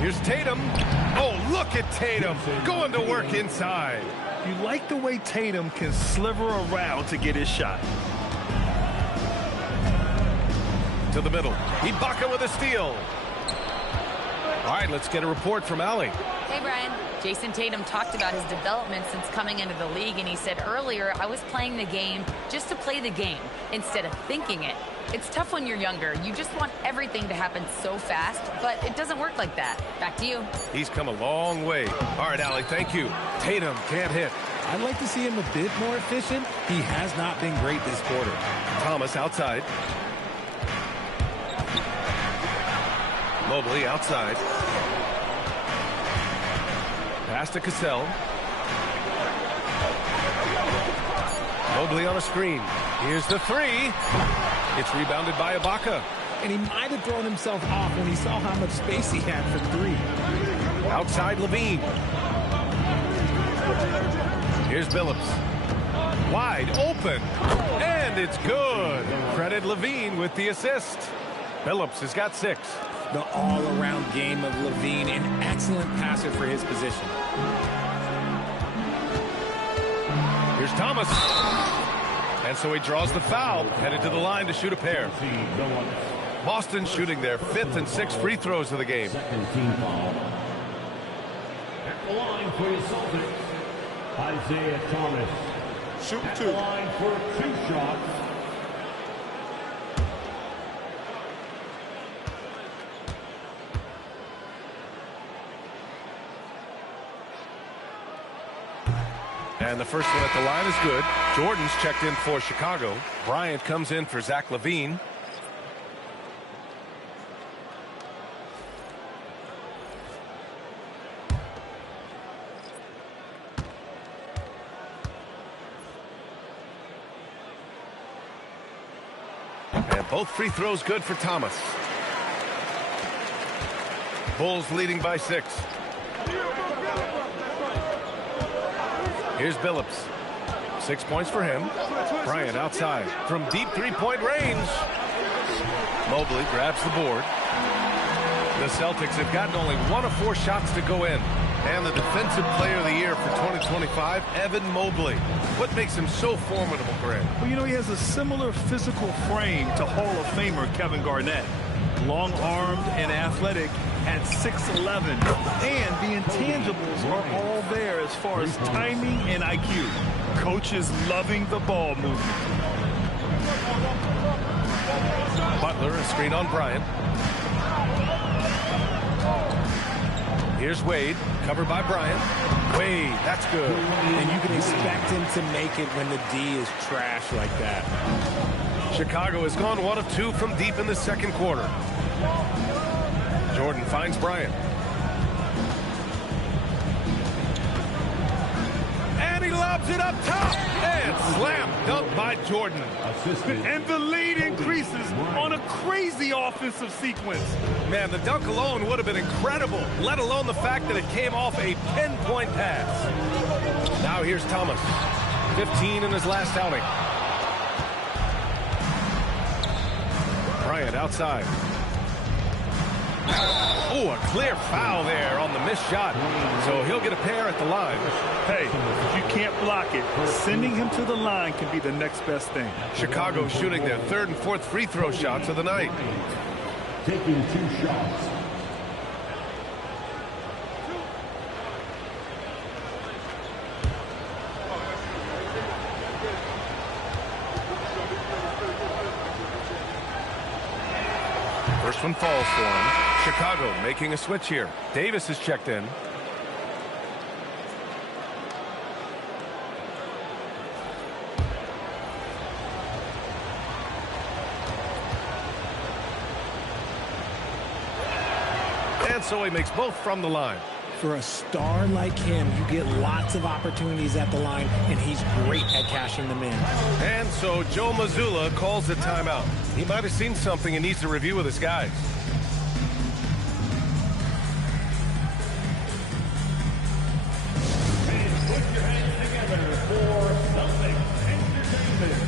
Here's Tatum. Oh, look at Tatum going to work inside. You like the way Tatum can sliver around to get his shot. To the middle. Ibaka with a steal. All right, let's get a report from Allie. Hey, Brian. Jason Tatum talked about his development since coming into the league, and he said earlier, I was playing the game just to play the game instead of thinking it. It's tough when you're younger. You just want everything to happen so fast, but it doesn't work like that. Back to you. He's come a long way. All right, Allie, thank you. Tatum can't hit. I'd like to see him a bit more efficient. He has not been great this quarter. Thomas outside. Mobley outside. Pass to Cassell. Mobley on a screen. Here's the three. It's rebounded by Ibaka. And he might have thrown himself off when he saw how much space he had for three. Outside Levine. Here's Billups. Wide open. And it's good. Credit Levine with the assist. Billups has got 6. The all-around game of Levine, an excellent passer for his position. Here's Thomas. And so he draws the foul, headed to the line to shoot a pair. Boston shooting their 5th and 6th free throws of the game. At the line for your Celtics, Isaiah Thomas. Shoot At 2. the line for 2 shots. And the first one at the line is good. Jordan's checked in for Chicago. Bryant comes in for Zach LaVine. And both free throws good for Thomas. Bulls leading by 6. Here's Billups. 6 points for him. Bryant outside from deep three-point range. Mobley grabs the board. The Celtics have gotten only 1 of 4 shots to go in. And the Defensive Player of the Year for 2025, Evan Mobley. What makes him so formidable, Greg? Well, you know, he has a similar physical frame to Hall of Famer Kevin Garnett. Long-armed and athletic at 6'11", and the intangibles are all there as far as timing and IQ. Coaches loving the ball movement. Butler, a screen on Bryant. Here's Wade, covered by Bryant. Wade, that's good. And you can expect him to make it when the D is trash like that. Chicago has gone 1 of 2 from deep in the second quarter. Jordan finds Bryant. And he lobs it up top. And slam dunk by Jordan. And the lead increases on a crazy offensive sequence. Man, the dunk alone would have been incredible, let alone the fact that it came off a pinpoint pass. Now here's Thomas. 15 in his last outing. Bryant outside. Oh, a clear foul there on the missed shot. So he'll get a pair at the line. Hey, if you can't block it, sending him to the line can be the next best thing. Chicago shooting their 3rd and 4th free throw shots of the night. Taking 2 shots. First one falls for him. Chicago making a switch here. Davis is checked in. And so he makes both from the line. For a star like him, you get lots of opportunities at the line, and he's great at cashing them in. And so Joe Mazzulla calls the timeout. He might have seen something and needs to review with his guys. Put your hands together for Celtics Entertainment.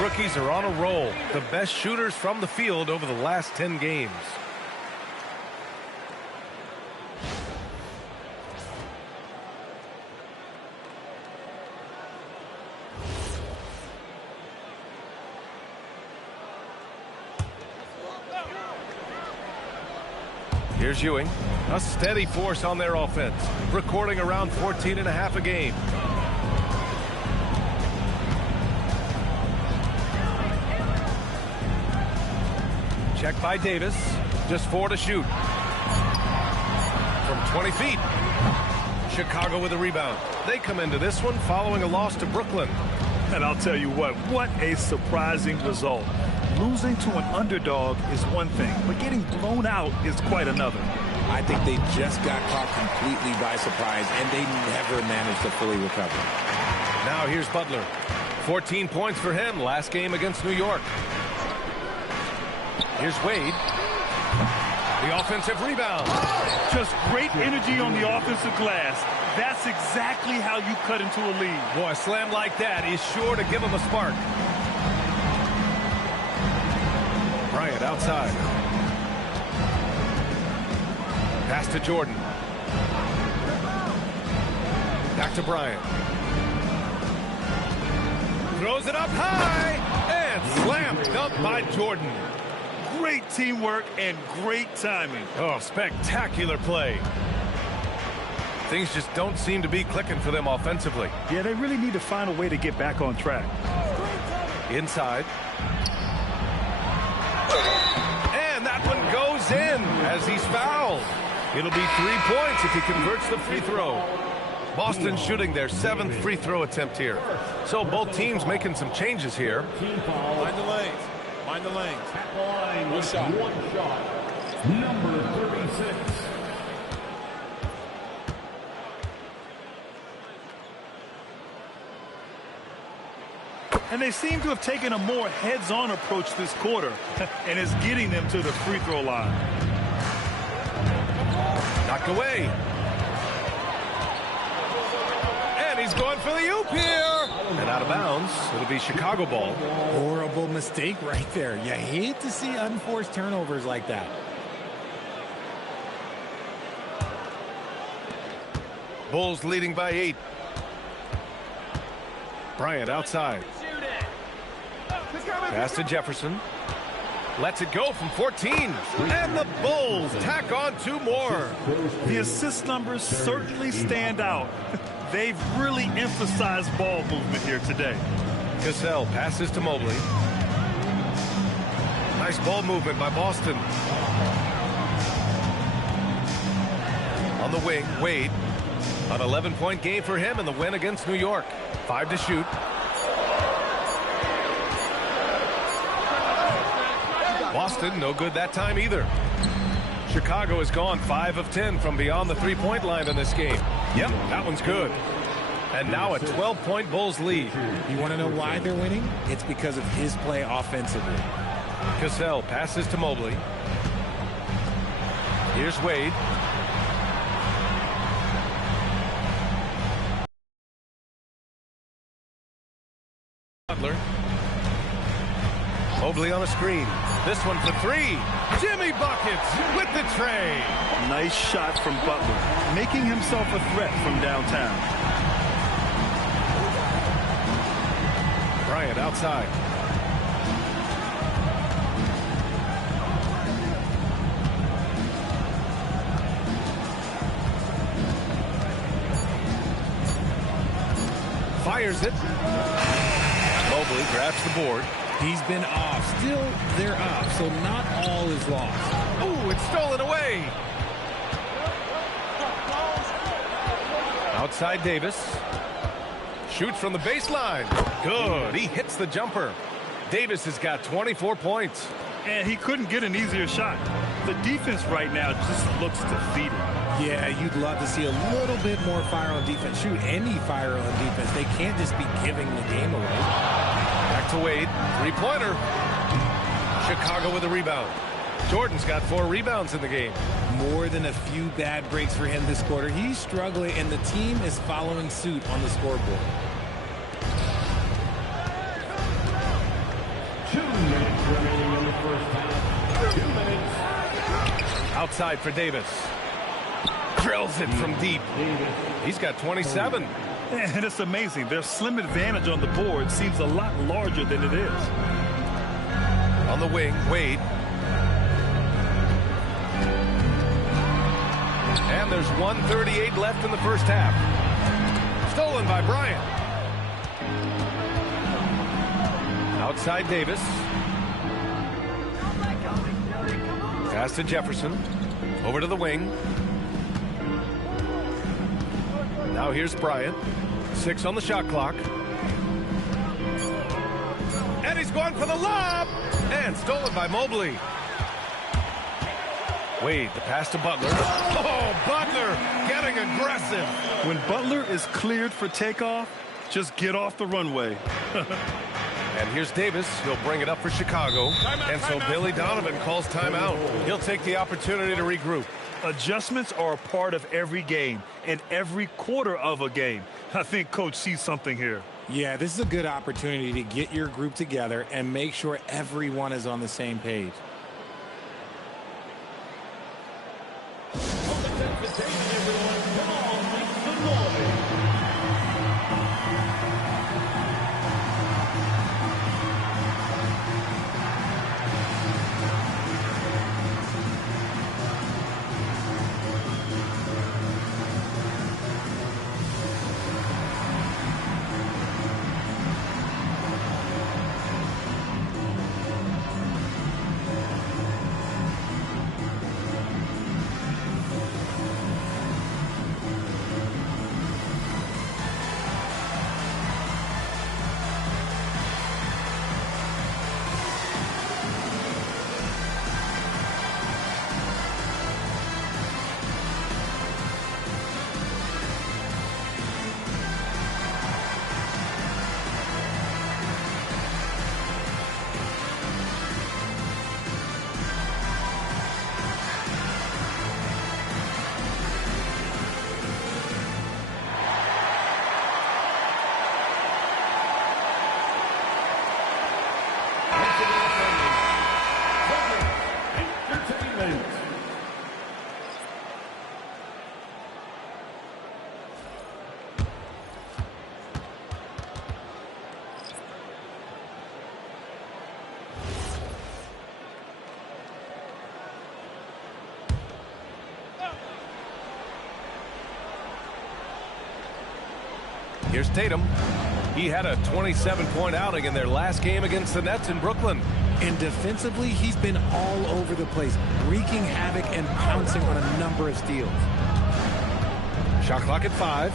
rookies are on a roll. The best shooters from the field over the last 10 games. Here's Ewing, a steady force on their offense, recording around 14.5 a game. Check by Davis, just 4 to shoot. From 20 feet. Chicago with a rebound. They come into this one following a loss to Brooklyn. And I'll tell you what a surprising result. Losing to an underdog is one thing, but getting blown out is quite another. I think they just got caught completely by surprise, and they never managed to fully recover. Now here's Butler. 14 points for him last game against New York. Here's Wade. The offensive rebound. Just great energy on the offensive glass. That's exactly how you cut into a lead. Boy, a slam like that is sure to give him a spark. Bryant outside. Pass to Jordan. Back to Bryant. Throws it up high and slam dunk by Jordan. Great teamwork and great timing. Oh, spectacular play. Things just don't seem to be clicking for them offensively. Yeah, they really need to find a way to get back on track. Inside. And that one goes in as he's fouled. It'll be 3 points if he converts the free throw. Boston shooting their 7th free throw attempt here. So both teams making some changes here. Mind the lanes. Mind the lanes. One shot. Number 36. And they seem to have taken a more heads-on approach this quarter, and it's getting them to the free throw line. Knocked away. And he's going for the oop here. And out of bounds. It'll be Chicago ball. Horrible mistake right there. You hate to see unforced turnovers like that. Bulls leading by 8. Bryant outside. Pass to Jefferson. Lets it go from 14. And the Bulls tack on 2 more. The assist numbers certainly stand out. They've really emphasized ball movement here today. Cassell passes to Mobley. Nice ball movement by Boston. On the wing, Wade. An 11-point game for him in the win against New York. 5 to shoot. Boston, no good that time either. Chicago has gone 5 of 10 from beyond the 3-point line in this game. Yep, that one's good. And now a 12-point Bulls lead. You want to know why they're winning? It's because of his play offensively. Cassell passes to Mobley. Here's Wade. Butler. Mobley on a screen. This one for 3. Jimmy buckets with the tray. Nice shot from Butler, making himself a threat from downtown. Bryant outside. Fires it. Mobley grabs the board. He's been off. Still, they're up, so not all is lost. Ooh, it's stolen away. Outside Davis. Shoots from the baseline. Good. He hits the jumper. Davis has got 24 points. And he couldn't get an easier shot. The defense right now just looks defeated. Yeah, you'd love to see a little bit more fire on defense. Shoot, any fire on defense. They can't just be giving the game away. Back to Wade. 3-pointer. Chicago with a rebound. Jordan's got 4 rebounds in the game. More than a few bad breaks for him this quarter. He's struggling, and the team is following suit on the scoreboard. Outside for Davis. Drills it from deep. He's got 27. And it's amazing. Their slim advantage on the board seems a lot larger than it is. On the wing, Wade. And there's 1:38 left in the first half. Stolen by Bryant. Outside Davis. Pass to Jefferson. Over to the wing. Now here's Bryant. 6 on the shot clock. And he's going for the lob. And stolen by Mobley. Wade, the pass to Butler. Oh, Butler getting aggressive. When Butler is cleared for takeoff, just get off the runway. And here's Davis. He'll bring it up for Chicago. And so Billy Donovan calls timeout. He'll take the opportunity to regroup. Adjustments are a part of every game and every quarter of a game. I think Coach sees something here. Yeah, this is a good opportunity to get your group together and make sure everyone is on the same page. Here's Tatum. He had a 27-point outing in their last game against the Nets in Brooklyn. And defensively, he's been all over the place, wreaking havoc and pouncing on a number of steals. Shot clock at 5.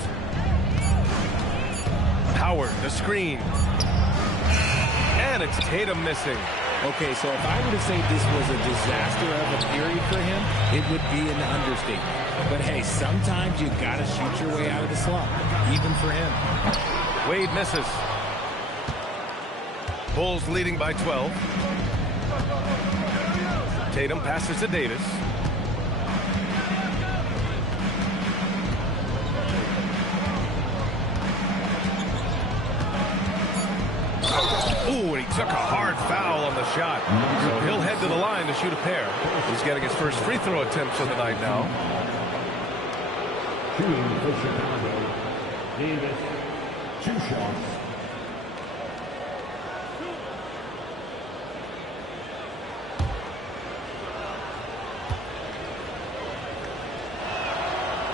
Howard, the screen. And it's Tatum missing. Okay, so if I were to say this was a disaster of a period for him, it would be an understatement. But hey, sometimes you gotta shoot your way out of the slump, even for him. Wade misses. Bulls leading by 12. Tatum passes to Davis. Ooh, and he took a hard foul on the shot. So he'll head to the line to shoot a pair. He's getting his first free throw attempts of the night now. Shooting for Chicago, Davis, 2 shots.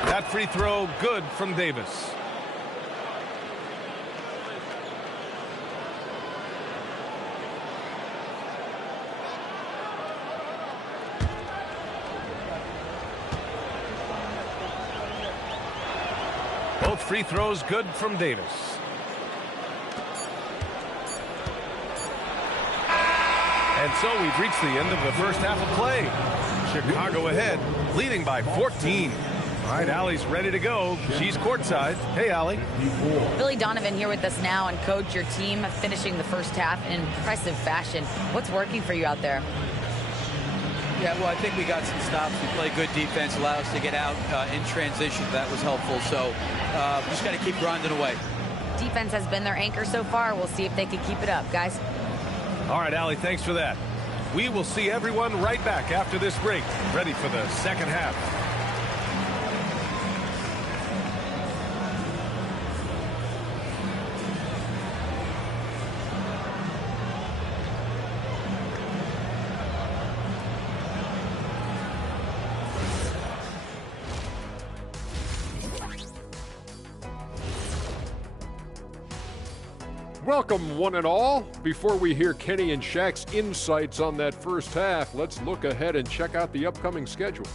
That free throw good from Davis. Both free throws good from Davis. And so we've reached the end of the first half of play. Chicago ahead, leading by 14. All right, Allie's ready to go. She's courtside. Hey, Allie. Billy Donovan here with us now, and coach, your team finishing the first half in impressive fashion. What's working for you out there? Yeah, well, I think we got some stops. We played good defense, allowed us to get out in transition. That was helpful. So just got to keep grinding away. Defense has been their anchor so far. We'll see if they can keep it up, guys. All right, Allie, thanks for that. We will see everyone right back after this break, ready for the second half. Welcome, one and all. Before we hear Kenny and Shaq's insights on that first half, let's look ahead and check out the upcoming schedule.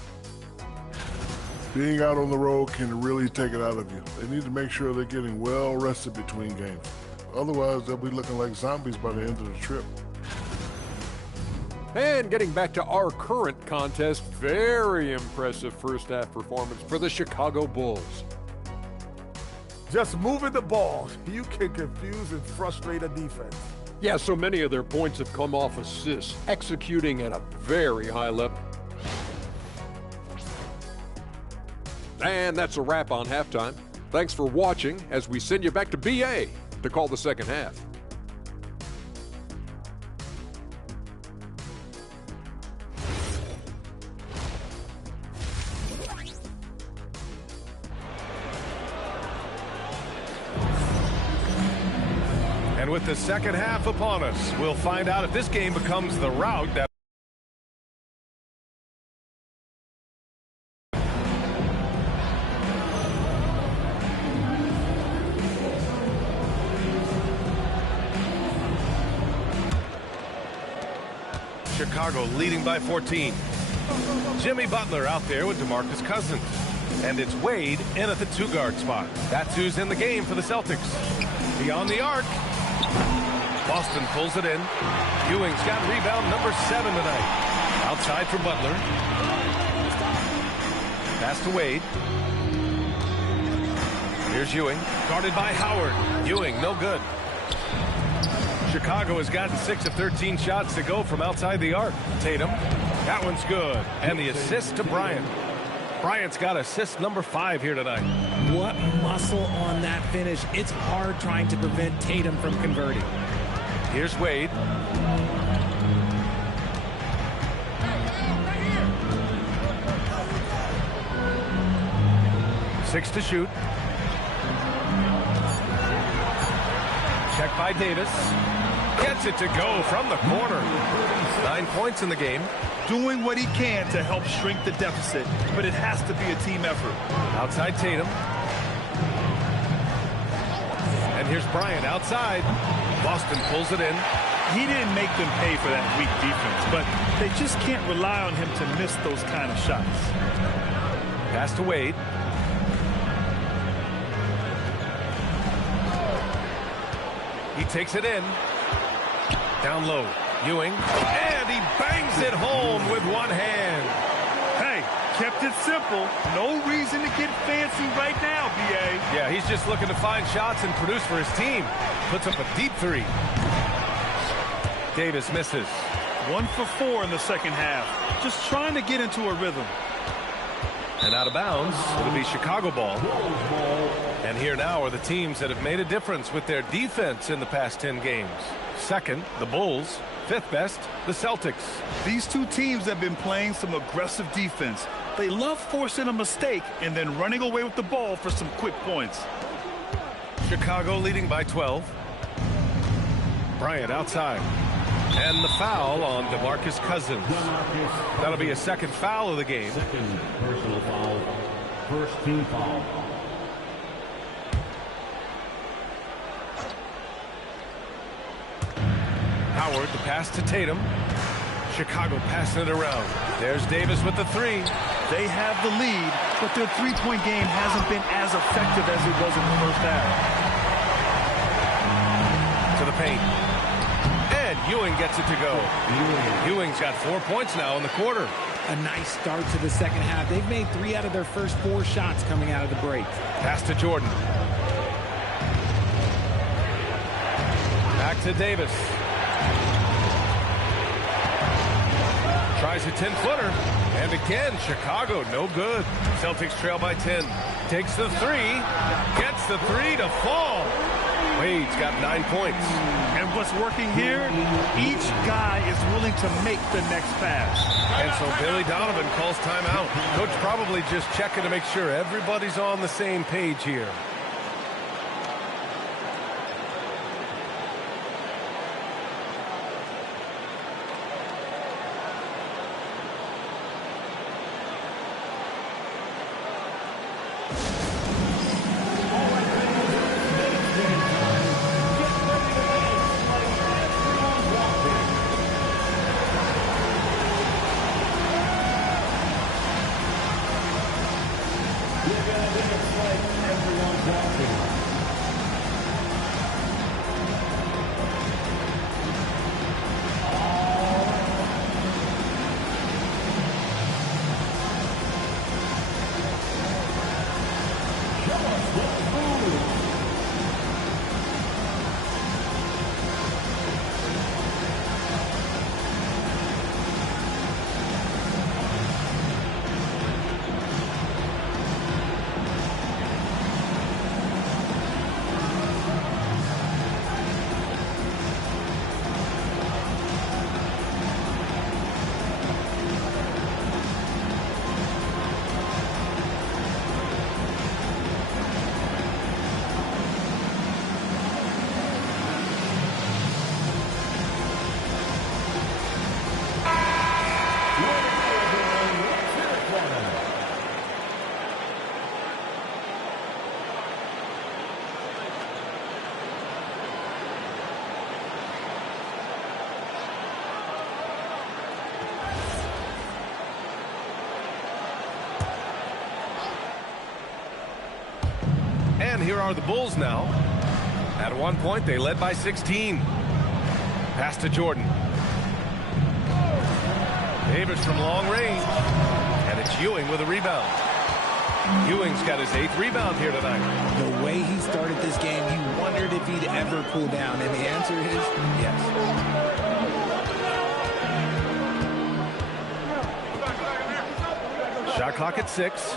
Being out on the road can really take it out of you. They need to make sure they're getting well rested between games. Otherwise, they'll be looking like zombies by the end of the trip. And getting back to our current contest, very impressive first half performance for the Chicago Bulls. Just moving the ball, you can confuse and frustrate a defense. Yeah, so many of their points have come off assists, executing at a very high level. And that's a wrap on halftime. Thanks for watching as we send you back to BA to call the second half. And with the second half upon us, we'll find out if this game becomes the route that Chicago leading by 14. Jimmy Butler out there with DeMarcus Cousins. And it's Wade in at the two-guard spot. That's who's in the game for the Celtics. Beyond the arc. Boston pulls it in. Ewing's got rebound number 7 tonight. Outside for Butler. Pass to Wade. Here's Ewing. Guarded by Howard. Ewing, no good. Chicago has gotten 6 of 13 shots to go from outside the arc. Tatum. That one's good. And the assist to Bryant. Bryant's got assist number 5 here tonight. What muscle on that finish. It's hard trying to prevent Tatum from converting. Here's Wade. Six to shoot. Check by Davis. Gets it to go from the corner. 9 points in the game. Doing what he can to help shrink the deficit, but it has to be a team effort. Outside Tatum. And here's Bryant outside. Boston pulls it in. He didn't make them pay for that weak defense, but they just can't rely on him to miss those kind of shots. Pass to Wade. He takes it in. Down low. Ewing. And he bangs it home with one hand. Hey, kept it simple. No reason to get fancy right now, B.A. Yeah, he's just looking to find shots and produce for his team. Puts up a deep 3. Davis misses. 1 for 4 in the second half. Just trying to get into a rhythm. And out of bounds, it'll be Chicago ball. And here now are the teams that have made a difference with their defense in the past 10 games. Second, the Bulls. 5th best, the Celtics. These two teams have been playing some aggressive defense. They love forcing a mistake and then running away with the ball for some quick points. Chicago leading by 12. Bryant outside. And the foul on DeMarcus Cousins. That'll be a second foul of the game. Second personal foul. First team foul. Howard, the pass to Tatum. Chicago passing it around. There's Davis with the 3. They have the lead, but their three-point game hasn't been as effective as it was in the first half. To the paint. And Ewing gets it to go. Ewing's got 4 points now in the quarter. A nice start to the second half. They've made 3 out of their first 4 shots coming out of the break. Pass to Jordan. Back to Davis. Tries a 10-footer. And again, Chicago, no good. Celtics trail by 10. Takes the 3. Gets the 3 to fall. Wade's got 9 points. And what's working here, each guy is willing to make the next pass. And so Billy Donovan calls timeout. Coach probably just checking to make sure everybody's on the same page here. And here are the Bulls now. At one point, they led by 16. Pass to Jordan. Davis from long range. And it's Ewing with a rebound. Ewing's got his 8th rebound here tonight. The way he started this game, you wondered if he'd ever cool down, and the answer is yes. Shot clock at 6.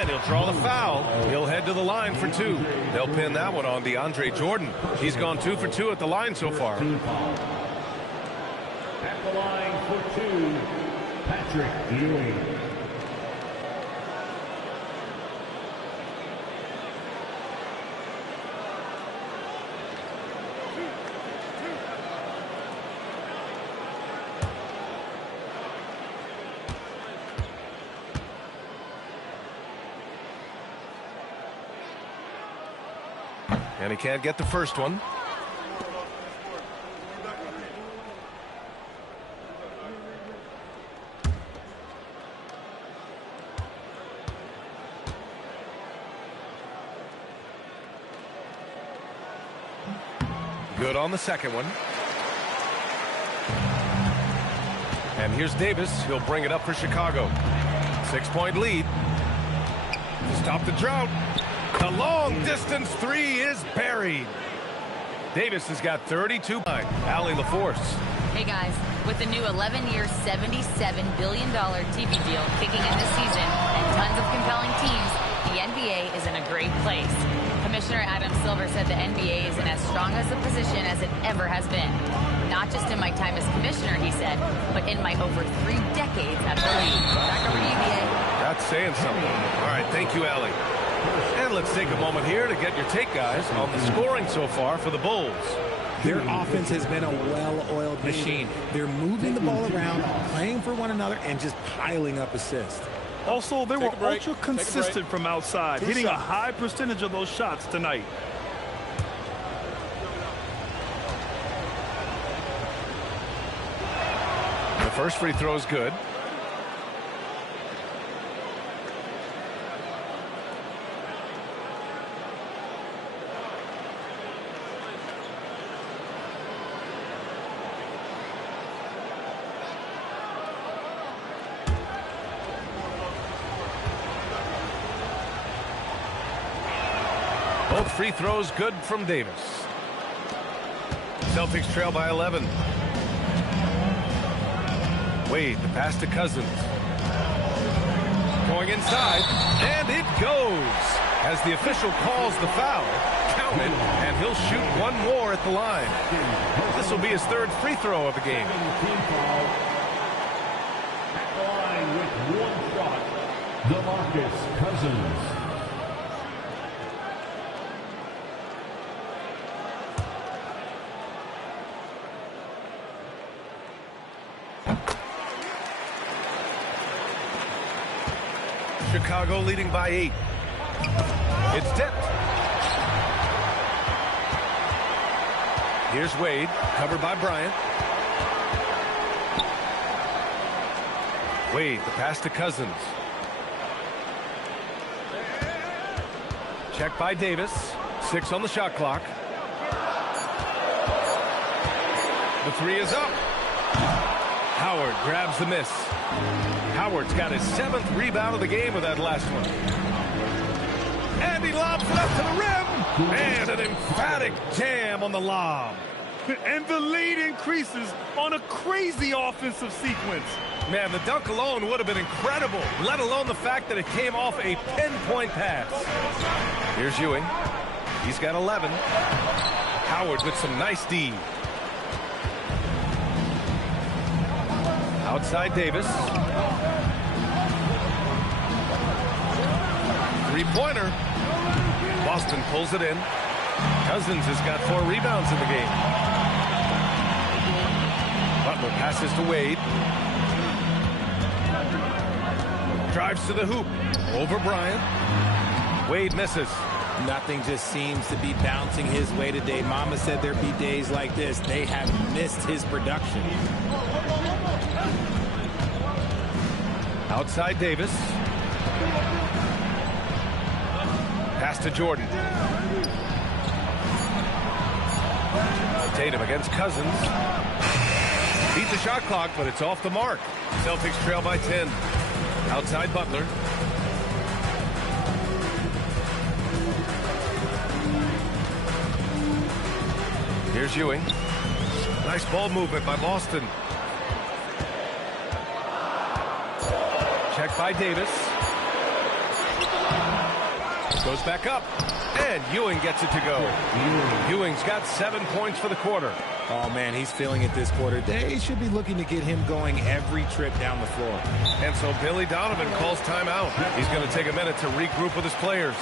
And he'll draw the foul. He'll head to the line for 2. They'll pin that one on DeAndre Jordan. He's gone 2 for 2 at the line so far. At the line for 2, Patrick Ewing. And he can't get the first one. Good on the second one. And here's Davis. He'll bring it up for Chicago. 6-point lead. Stop the drought. The long-distance 3 is buried. Davis has got 32. Allie LaForce. Hey, guys. With the new 11-year, $77 billion TV deal kicking in this season and tons of compelling teams, the NBA is in a great place. Commissioner Adam Silver said the NBA is in as strong as a position as it ever has been. Not just in my time as commissioner, he said, but in my over 3 decades at the league. Back over to you, BA. That's saying something. All right, thank you, Allie. And let's take a moment here to get your take, guys, on the scoring so far for the Bulls. Their offense has been a well-oiled machine. They're moving the ball around, playing for one another, and just piling up assists. Also, they were ultra consistent from outside, hitting a high percentage of those shots tonight. The first free throw is good. Both free throws good from Davis. Celtics trail by 11. Wade, the pass to Cousins. Going inside, and it goes. As the official calls the foul, count it, and he'll shoot one more at the line. This will be his third free throw of the game. At the line with one shot, DeMarcus Cousins. Chicago leading by 8. It's tipped. Here's Wade, covered by Bryant. Wade, the pass to Cousins. Check by Davis. 6 on the shot clock. The 3 is up. Howard grabs the miss. Howard's got his 7th rebound of the game with that last one. And he lobs it up to the rim. And an emphatic jam on the lob. And the lead increases on a crazy offensive sequence. Man, the dunk alone would have been incredible, let alone the fact that it came off a pinpoint pass. Here's Ewing. He's got 11. Howard with some nice D. Outside Davis. Three-pointer. Boston pulls it in. Cousins has got 4 rebounds in the game. Butler passes to Wade. Drives to the hoop. Over Bryant. Wade misses. Nothing just seems to be bouncing his way today. Mama said there'd be days like this. They have missed his production. Outside Davis. Pass to Jordan. Tatum against Cousins. Beat the shot clock, but it's off the mark. Celtics trail by 10. Outside Butler. Here's Ewing. Nice ball movement by Boston. Check by Davis. Goes back up. And Ewing gets it to go. Ewing's got 7 points for the quarter. Oh, man, he's feeling it this quarter. They should be looking to get him going every trip down the floor. And so Billy Donovan calls timeout. He's going to take a minute to regroup with his players.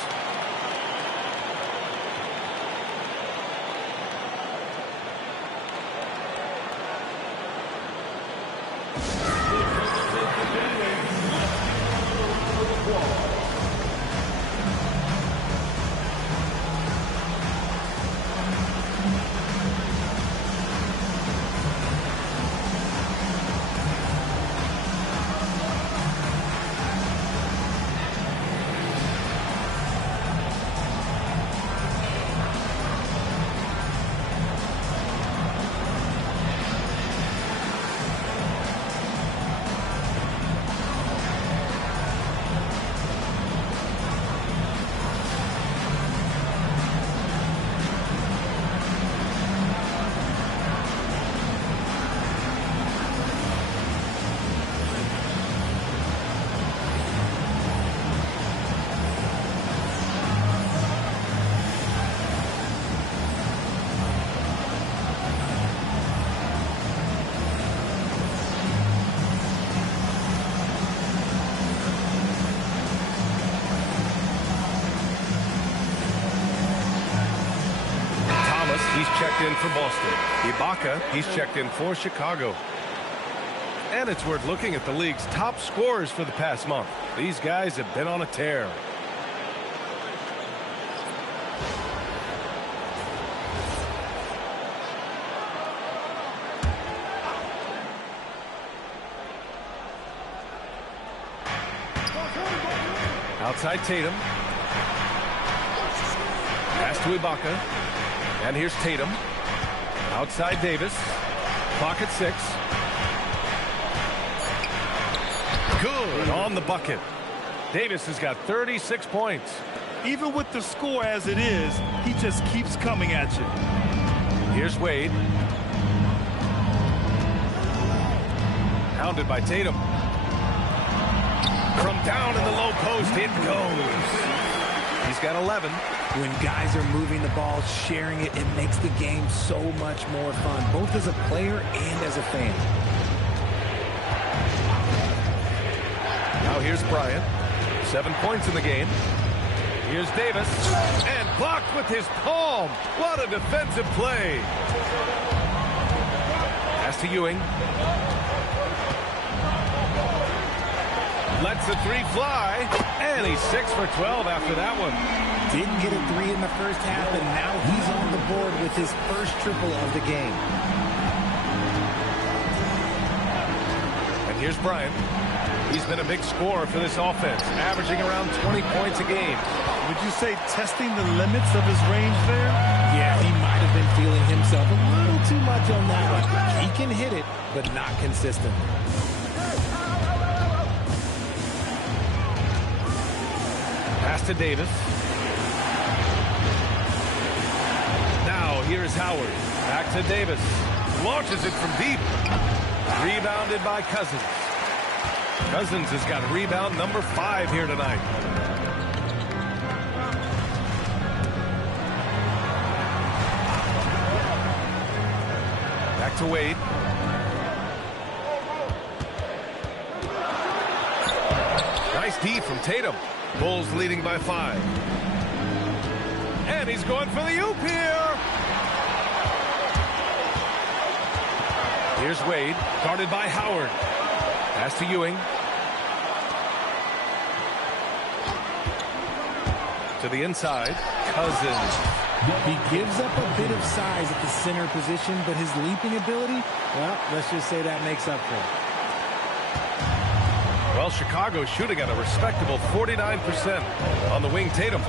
He's checked in for Boston. Ibaka, he's checked in for Chicago. And it's worth looking at the league's top scorers for the past month. These guys have been on a tear. Outside Tatum. Pass to Ibaka. And here's Tatum. Outside Davis. Clock at 6. Good on the bucket. Davis has got 36 points. Even with the score as it is, he just keeps coming at you. Here's Wade. Hounded by Tatum. From down in the low post, it goes. He's He's got 11. When guys are moving the ball, sharing it, it makes the game so much more fun, both as a player and as a fan. Now here's Bryant. 7 points in the game. Here's Davis. And blocked with his palm. What a defensive play. Pass to Ewing. Lets the three fly. And he's 6 for 12 after that one. Didn't get a three in the first half, and now he's on the board with his first triple of the game. And here's Bryant. He's been a big scorer for this offense, averaging around 20 points a game. Would you say testing the limits of his range there? Yeah, he might have been feeling himself a little too much on that one. He can hit it, but not consistently. Pass to Davis. Now here's Howard. Back to Davis. Launches it from deep. Rebounded by Cousins. Cousins has got rebound number 5 here tonight. Back to Wade. Nice D from Tatum. Bulls leading by 5. And he's going for the oop here. Here's Wade, guarded by Howard. Pass to Ewing. To the inside, Cousins. He gives up a bit of size at the center position, but his leaping ability, well, let's just say that makes up for it. Well, Chicago's shooting at a respectable 49% on the wing. Tatum.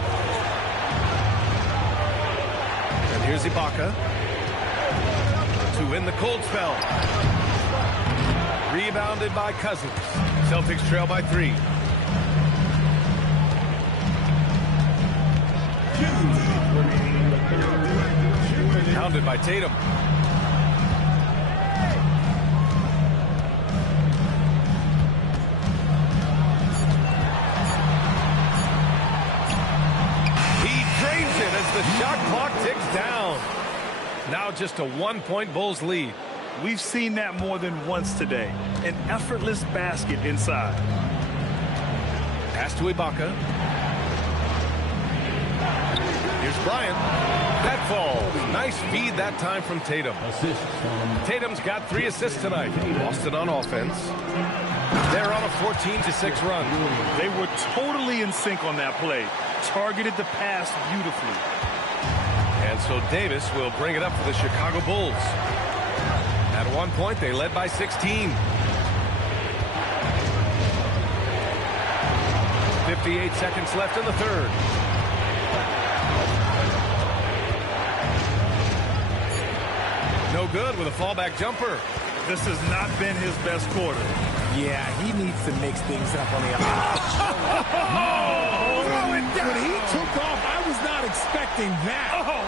And here's Ibaka to win the cold spell. Rebounded by Cousins. Celtics trail by 3. Pounded by Tatum. The shot clock ticks down. Now just a 1-point Bulls lead. We've seen that more than once today. An effortless basket inside. Pass to Ibaka. Here's Bryant. That falls. Nice feed that time from Tatum. Tatum's got 3 assists tonight. Boston on offense. They're on a 14-6 run. They were totally in sync on that play. Targeted the pass beautifully. And so Davis will bring it up for the Chicago Bulls. At one point, they led by 16. 58 seconds left in the third. No good with a fallback jumper. This has not been his best quarter. Yeah, he needs to mix things up on the offense. When he took off, I was not expecting that. Oh.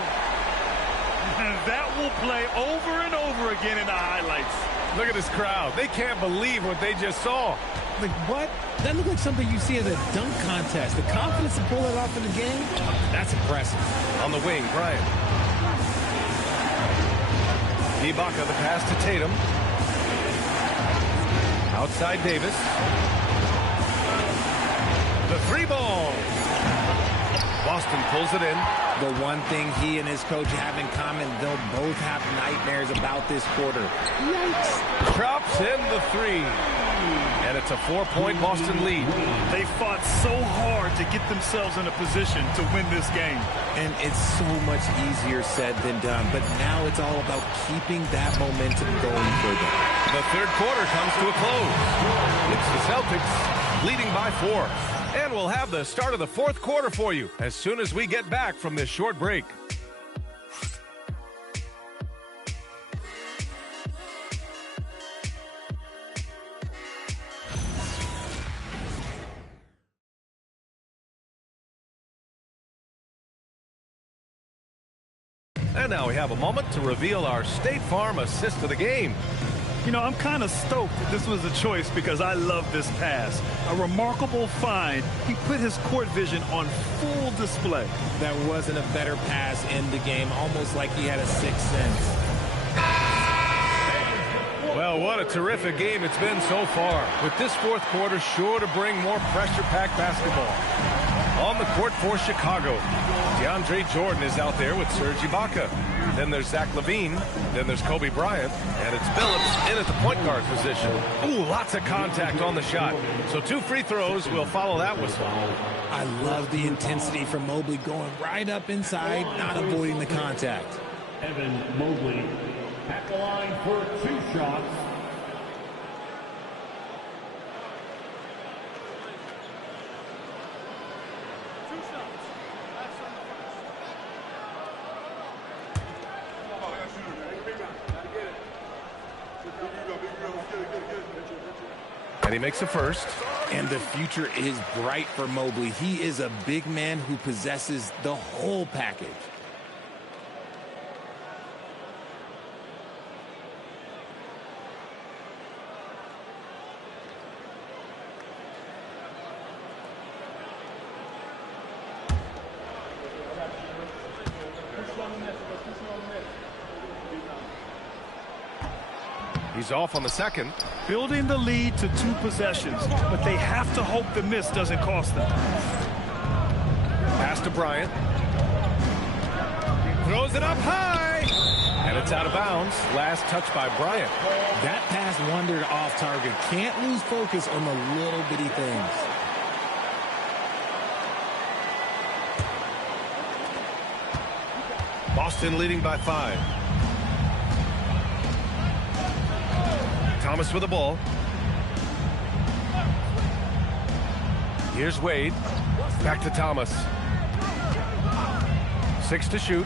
And that will play over and over again in the highlights. Look at this crowd. They can't believe what they just saw. Like, what? That looked like something you see at a dunk contest. The confidence to pull it off in the game, that's impressive. On the wing, Bryant. Ibaka, the pass to Tatum. Outside Davis. The 3 ball. Boston pulls it in. The one thing he and his coach have in common, they'll both have nightmares about this quarter. Yikes. Drops in the 3. And it's a 4-point Boston lead. They fought so hard to get themselves in a position to win this game. And it's so much easier said than done. But now it's all about keeping that momentum going for them. The third quarter comes to a close. It's the Celtics leading by 4. And we'll have the start of the fourth quarter for you as soon as we get back from this short break. And now we have a moment to reveal our State Farm assist of the game. You know, I'm kind of stoked that this was a choice because I love this pass. A remarkable find. He put his court vision on full display. That wasn't a better pass in the game, almost like he had a sixth sense. Well, what a terrific game it's been so far, with this fourth quarter sure to bring more pressure-packed basketball. On the court for Chicago, DeAndre Jordan is out there with Serge Ibaka. Then there's Zach LaVine. Then there's Kobe Bryant. And it's Billups in at the point guard position. Ooh, lots of contact on the shot. So 2 free throws will follow that whistle. I love the intensity from Mobley going right up inside, not avoiding the contact. Evan Mobley at the line for 2 shots. And he makes the first. And the future is bright for Mobley. He is a big man who possesses the whole package. He's off on the second. Building the lead to 2 possessions, but they have to hope the miss doesn't cost them. Pass to Bryant. Throws it up high. And it's out of bounds. Last touch by Bryant. That pass wandered off target. Can't lose focus on the little bitty things. Boston leading by 5. Thomas with the ball. Here's Wade. Back to Thomas. 6 to shoot.